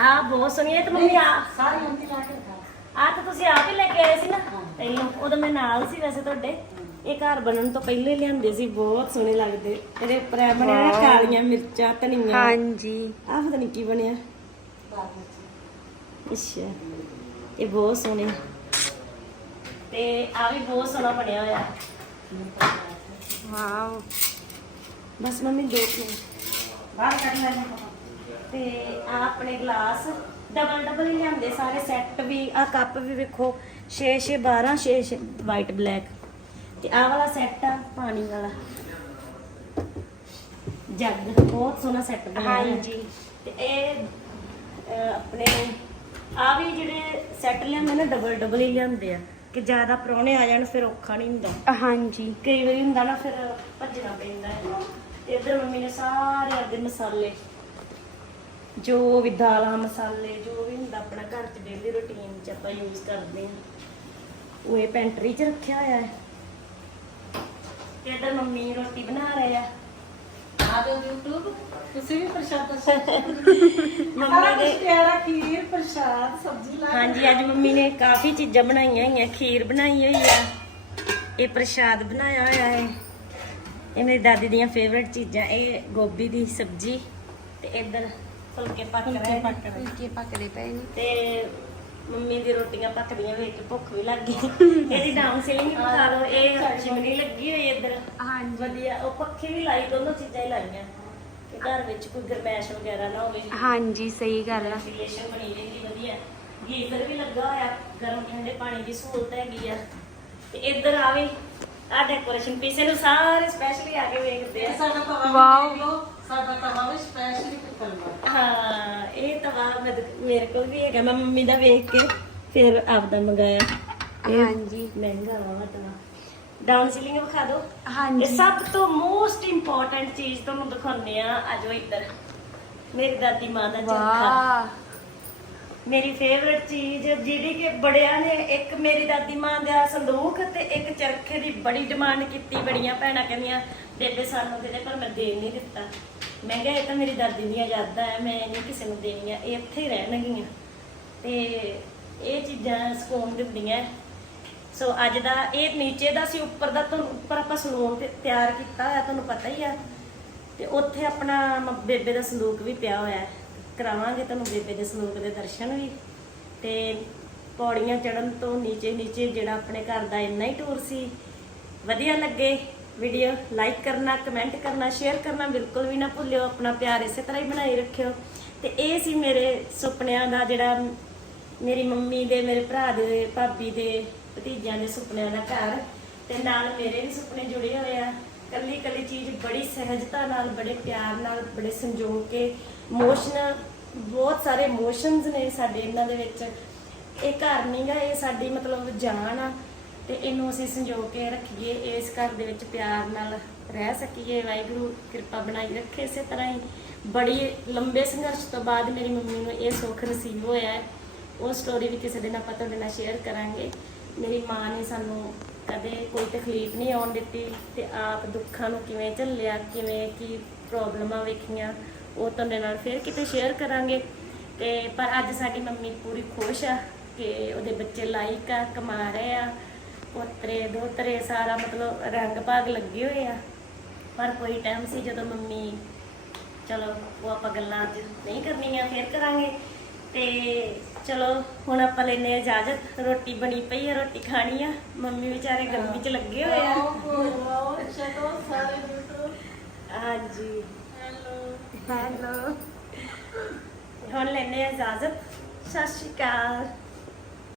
ਆਹ ਬਹੁਤ ਸੋਹਣੀ ਹੈ ਤੇ ਮੰਮੀ ਆ ਸਾਰੀ ਹੁੰਦੀ ਲਾ ਕੇ ਆ ਤਾਂ ਤੁਸੀਂ ਆਪ ਹੀ ਲੈ ਕੇ ਆਏ ਸੀ ਨਾ? ਪਹਿਲਾਂ ਉਦੋਂ ਮੈਂ ਨਾਲ ਸੀ ਵੈਸੇ ਤੁਹਾਡੇ। ਇਹ ਘਰ ਬਣਨ ਤੋਂ ਪਹਿਲੇ ਲਿਆਂਦੇ ਸੀ ਬਹੁਤ ਸੋਹਣੇ ਲੱਗਦੇ। ਇਹਦੇ ਉੱਪਰ ਐ ਬਣਿਆ ਕਾਲੀਆਂ ਮਿਰਚਾਂ ਧਨੀਆ। ਹਾਂਜੀ। ਆਹ ਪਤਾ ਨਹੀਂ ਕੀ ਬਣਿਆ। ਅੱਛਾ। ਇਹ ਬਹੁਤ ਸੋਹਣੇ। ਤੇ ਆ ਵੀ ਬਹੁਤ ਸੋਹਣਾ ਬਣਿਆ ਹੋਇਆ। ਵਾਓ। ਬਸ ਮੰਮੀ ਦੋ ਮਿੰਟ ਬਾਹਰ ਕੱਢ ਲੈਣੇ ਤੇ ਆ ਆਪਣੇ ਗਲਾਸ ਡਬਲ ਡਬਲ ਹੀ ਲਿਆਂਦੇ ਸਾਰੇ। ਸੈੱਟ ਵੀ ਆ ਕੱਪ ਵੀ ਵੇਖੋ। 6 6 12 6 6 ਵਾਈਟ ਬਲੈਕ ਤੇ ਆ ਵਾਲਾ ਸੈੱਟ ਆ ਪਾਣੀ ਵਾਲਾ। ਜੱਗ ਬਹੁਤ ਸੋਹਣਾ ਸੈੱਟ ਬਣਾਇਆ। ਹਾਂਜੀ। ਤੇ ਇਹ ਆਪਣੇ ਆ ਵੀ ਜਿਹੜੇ ਸੈੱਟ ਲਿਆਂਦੇ ਨਾ ਡਬਲ ਡਬਲ ਹੀ ਲਿਆਂਦੇ ਆ ਕਿ ਜ਼ਿਆਦਾ ਪ੍ਰਾਹੁਣੇ ਆ ਜਾਣ ਫਿਰ ਔਖਾ ਨਹੀਂ ਹੁੰਦਾ। ਹਾਂਜੀ। ਕਈ ਵਾਰੀ ਹੁੰਦਾ ਨਾ ਫਿਰ ਭੱਜਣਾ ਪੈਂਦਾ ਹੈ। ਤੇ ਇੱਧਰ ਮੰਮੀ ਨੇ ਸਾਰੇ ਆਪਦੇ ਮਸਾਲੇ ਜੋ ਵੀ ਦਾਲਾਂ ਮਸਾਲੇ ਜੋ ਵੀ ਹੁੰਦਾ ਆਪਣਾ ਘਰ ਚ ਡੇਲੀ ਰੁਟੀਨ ਚ ਆਪਾਂ ਯੂਜ਼ ਕਰਦੇ ਹਾਂ। ਉਹ ਇਹ ਪੈਂਟਰੀ ਚ ਰੱਖਿਆ ਹੋਇਆ ਹੈ। ਤੇ ਇੱਧਰ ਮੰਮੀ ਰੋਟੀ ਬਣਾ ਰਹੇ ਆ। ਆ ਜਾਓ YouTube ਤੁਸੀਂ ਵੀ ਪ੍ਰਸ਼ਾਦ ਮੰਮੀ ਦੇ ਪਿਆਰਾ ਖੀਰ ਪ੍ਰਸ਼ਾਦ ਸਬਜ਼ੀ ਲਾ ਹਾਂਜੀ ਅੱਜ ਮੰਮੀ ਨੇ ਕਾਫੀ ਚੀਜ਼ਾਂ ਬਣਾਈਆਂ ਹੋਈਆਂ ਖੀਰ ਬਣਾਈ ਹੋਈ ਆ। ਇਹ ਪ੍ਰਸ਼ਾਦ ਬਣਾਇਆ ਹੋਇਆ ਹੈ। ਇਹ ਮੇਰੀ ਦਾਦੀ ਦੀਆਂ ਫੇਵਰਟ ਚੀਜ਼ਾਂ ਇਹ ਗੋਭੀ ਦੀ ਸਬਜ਼ੀ ਤੇ ਇੱਧਰ ਫੁਲਕੇ ਪੱਕ ਰਹੇ। ਫੁਲਕੇ ਪੱਕਦੇ ਪਏ ਨੇ। ਤੇ ਮੰਮੀ ਦੀ ਰੋਟੀਆਂ ਪੱਕਦੀਆਂ ਵੇਖ ਕੇ ਭੁੱਖ ਵੀ ਲੱਗ ਗਈ। ਇਹਦੀ ਡਾਊਨ ਸੀਲਿੰਗ ਵੀ ਬਣਾ ਲਓ ਇਹ ਚਿਮਨੀ ਲੱਗੀ ਹੋਈ ਇੱਧਰ। ਹਾਂਜੀ। ਵਧੀਆ ਉਹ ਪੱਖੇ ਵੀ ਲਾਈ ਦੋਨੋਂ ਚੀਜ਼ਾਂ ਹੀ ਲਾਈਆਂ। ਕਿ ਘਰ ਵਿੱਚ ਕੋਈ ਗਰਮੈਸ਼ ਵਗੈਰਾ ਨਾ ਹੋਵੇ। ਹਾਂਜੀ ਸਹੀ ਗੱਲ ਆ। ਵੈਂਟੀਲੇਸ਼ਨ ਬਣੀ ਰਹਿੰਦੀ ਵਧੀਆ। ਗੀਜ਼ਰ ਵੀ ਲੱਗਾ ਹੋਇਆ ਗਰਮ ਠੰਡੇ ਪਾਣੀ ਦੀ ਸਹੂਲਤ ਹੈਗੀ ਆ। ਤੇ ਇੱਧਰ ਆ ਵੀ ਆ ਡੈਕੋਰੇਸ਼ਨ ਪੀਸੇ ਨੂੰ ਸਾਰੇ ਸਪੈਸ਼ਲੀ ਆ ਕੇ ਵੇਖਦੇ ਆ। ਸਾਡਾ ਤਵਾ ਵਾਓ। ਸਾਡਾ ਤਵਾ ਵੀ ਸਪੈਸ਼ਲੀ ਪਿੱਤਲ ਹਾਂ ਇਹ ਤਵਾ ਮੇਰੇ- ਮੇਰੇ ਕੋਲ ਵੀ ਹੈਗਾ ਮੈਂ ਮੰਮੀ ਦਾ ਵੇਖ ਕੇ ਫਿਰ ਆਪਦਾ ਮੰਗਾਇਆ। ਹਾਂਜੀ। ਮਹਿੰਗਾ ਵਾ ਤਵਾ ਡਾਊਨ ਸੀਲਿੰਗ ਵਿਖਾ ਦਿਓ। ਹਾਂਜੀ। ਇਹ ਸਭ ਤੋਂ ਮੋਸਟ ਇੰਪੋਰਟੈਂਟ ਚੀਜ਼ ਤੁਹਾਨੂੰ ਦਿਖਾਉਂਦੇ ਆ ਆਜੋ ਇੱਧਰ। ਮੇਰੀ ਦਾਦੀ ਮਾਂ ਦਾ ਚਰਖਾ ਵਾਹ। ਮੇਰੀ ਫੇਵਰਿਟ ਚੀਜ਼ ਜਿਹੜੀ ਕਿ ਬੜਿਆਂ ਨੇ ਇੱਕ ਮੇਰੀ ਦਾਦੀ ਮਾਂ ਦਾ ਸੰਦੂਕ ਤੇ ਇੱਕ ਚਰਖੇ ਦੀ ਬੜੀ ਡਿਮਾਂਡ ਕੀਤੀ ਬੜੀਆਂ ਭੈਣਾਂ ਕਹਿੰਦੀਆਂ ਬੇਬੇ ਸਾਨੂੰ ਦੇ ਦੇ ਪਰ ਮੈਂ ਦੇ ਨਹੀਂ ਦਿੱਤਾ। ਮੈਂ ਕਿਹਾ, ਇਹ ਤਾਂ ਮੇਰੀ ਦਾਦੀ ਦੀਆਂ ਯਾਦਾਂ ਹੈ ਮੈਂ ਨਹੀਂ ਕਿਸੇ ਨੂੰ ਦੇਣੀਆਂ, ਇਹ ਇੱਥੇ ਹੀ ਰਹਿਣਗੀਆਂ। ਤੇ ਇਹ ਚੀਜ਼ਾਂ ਸਕੂਨ ਦਿੰਦੀਆਂ। ਸੋ ਅੱਜ ਦਾ ਇਹ ਨੀਚੇ ਦਾ ਸੀ, ਉੱਪਰ ਦਾ ਤੁਹਾਨੂੰ, ਉੱਪਰ ਆਪਾਂ ਸਲੂਨ ਤੇ ਤਿਆਰ ਕੀਤਾ ਹੋਇਆ, ਤੁਹਾਨੂੰ ਪਤਾ ਹੀ ਆ। ਤੇ ਉੱਥੇ ਆਪਣਾ ਮ- ਬੇਬੇ ਦਾ ਸੰਦੂਕ ਵੀ ਪਿਆ ਹੋਇਆ। ਹੈ ਕਰਾਵਾਂਗੇ ਤੁਹਾਨੂੰ ਬੇਬੇ ਦੇ ਸੰਦੂਕ ਦੇ ਦਰਸ਼ਨ ਵੀ। ਤੇ ਪੌੜੀਆਂ ਚੜਨ ਤੋਂ ਨੀਚੇ ਨੀਚੇ ਜਿਹੜਾ ਆਪਣੇ ਘਰ ਦਾ ਇੰਨਾ ਹੀ ਟੂਰ ਸੀ, ਵਧੀਆ ਲੱਗੇ। ਵੀਡੀਓ ਲਾਈਕ ਕਰਨਾ ਕਮੈਂਟ ਕਰਨਾ ਸ਼ੇਅਰ ਕਰਨਾ ਬਿਲਕੁਲ ਵੀ ਨਾ ਭੁੱਲਿਓ, ਆਪਣਾ ਪਿਆਰ ਇਸੇ ਤਰ੍ਹਾਂ ਹੀ ਬਣਾਈ ਰੱਖਿਓ। ਤੇ ਇਹ ਸੀ ਮੇਰੇ ਸੁਪਨਿਆਂ ਦਾ ਜਿਹੜਾ ਮੇਰੀ ਮੰਮੀ ਦੇ, ਮੇਰੇ ਭਰਾ ਦੇ, ਭਾਬੀ ਦੇ, ਭਤੀਜਿਆਂ ਦੇ ਸੁਪਨਿਆਂ ਦਾ ਘਰ। ਤੇ ਨਾਲ ਮੇਰੇ ਵੀ ਸੁਪਨੇ ਜੁੜੇ ਹੋਏ ਆ। ਕੱਲੀ ਕੱਲੀ ਚੀਜ਼ ਬੜੀ ਸਹਿਜਤਾ ਨਾਲ, ਬੜੇ ਪਿਆਰ ਨਾਲ, ਬੜੇ ਸੰਜੋਗ ਕੇ ਇਮੋਸ਼ਨਲ ਬਹੁਤ ਸਾਰੇ ਇਮੋਸ਼ਨਸ ਨੇ ਸਾਡੇ ਇਹਨਾਂ ਦੇ ਵਿੱਚ। ਇਹ ਘਰ ਨਹੀਂਗਾ ਇਹ ਸਾਡੀ ਮਤਲਬ ਜਾਨ ਆ। ਤੇ ਇਹਨੂੰ ਅਸੀਂ ਸੰਜੋਗ ਕੇ ਰੱਖੀਏ, ਇਸ ਘਰ ਦੇ ਵਿੱਚ ਪਿਆਰ ਨਾਲ ਰਹਿ ਸਕੀਏ, ਵਾਹਿਗੁਰੂ ਕਿਰਪਾ ਬਣਾਈ ਰੱਖੇ ਇਸੇ ਤਰ੍ਹਾਂ ਹੀ। ਬੜੀ ਲੰਬੇ ਸੰਘਰਸ਼ ਤੋਂ ਬਾਅਦ ਮੇਰੀ ਮੰਮੀ ਨੂੰ ਇਹ ਸੁੱਖ ਨਸੀਬ ਹੋਇਆ ਹੈ। ਉਹ ਸਟੋਰੀ ਵੀ ਕਿਸੇ ਦਿਨ ਆਪਾਂ ਤੁਹਾਡੇ ਨਾਲ ਸ਼ੇਅਰ ਕਰਾਂਗੇ। ਮੇਰੀ ਮਾਂ ਨੇ ਸਾਨੂੰ ਕਦੇ ਕੋਈ ਤਕਲੀਫ ਨਹੀਂ ਆਉਣ ਦਿੱਤੀ ਤੇ ਆਪ ਦੁੱਖਾਂ ਨੂੰ ਕਿਵੇਂ ਝੱਲਿਆ, ਕਿਵੇਂ ਕੀ ਪ੍ਰੋਬਲਮਾਂ ਵੇਖੀਆਂ, ਉਹ ਤੁਹਾਡੇ ਨਾਲ ਫਿਰ ਕਿਤੇ ਸ਼ੇਅਰ ਕਰਾਂਗੇ। ਤੇ ਪਰ ਅੱਜ ਸਾਡੀ ਮੰਮੀ ਪੂਰੀ ਖੁਸ਼ ਆ ਕਿ ਉਹਦੇ ਬੱਚੇ ਲਾਈਕ ਆ, ਕਮਾ ਰਹੇ ਆ। ਪੋਤਰੇ ਦੋਤਰੇ ਸਾਰਾ ਮਤਲਬ ਰੰਗ ਭਾਗ ਲੱਗੇ ਹੋਏ ਆ। ਪਰ ਕੋਈ ਟਾਈਮ ਸੀ ਜਦੋਂ ਮੰਮੀ ਚਲੋ ਉਹ ਆਪਾਂ ਗੱਲਾਂ ਅੱਜ ਨਹੀਂ ਕਰਨੀਆਂ ਫੇਰ ਕਰਾਂਗੇ। ਤੇ ਚਲੋ ਹੁਣ ਆਪਾਂ ਲੈਨੇ ਆ ਇਜਾਜ਼ਤ। ਰੋਟੀ ਬਣੀ ਪਈ ਆ ਰੋਟੀ ਖਾਣੀ ਆ। ਮੰਮੀ ਵਿਚਾਰੇ ਗਰਮੀ 'ਚ ਲੱਗੇ ਹੋਏ ਆ। ਹਾਂਜੀ। ਹੈਲੋ। ਹੈਲੋ। ਹੁਣ ਲੈਨੇ ਆ ਇਜਾਜ਼ਤ। ਸਤਿ ਸ਼੍ਰੀ ਅਕਾਲ।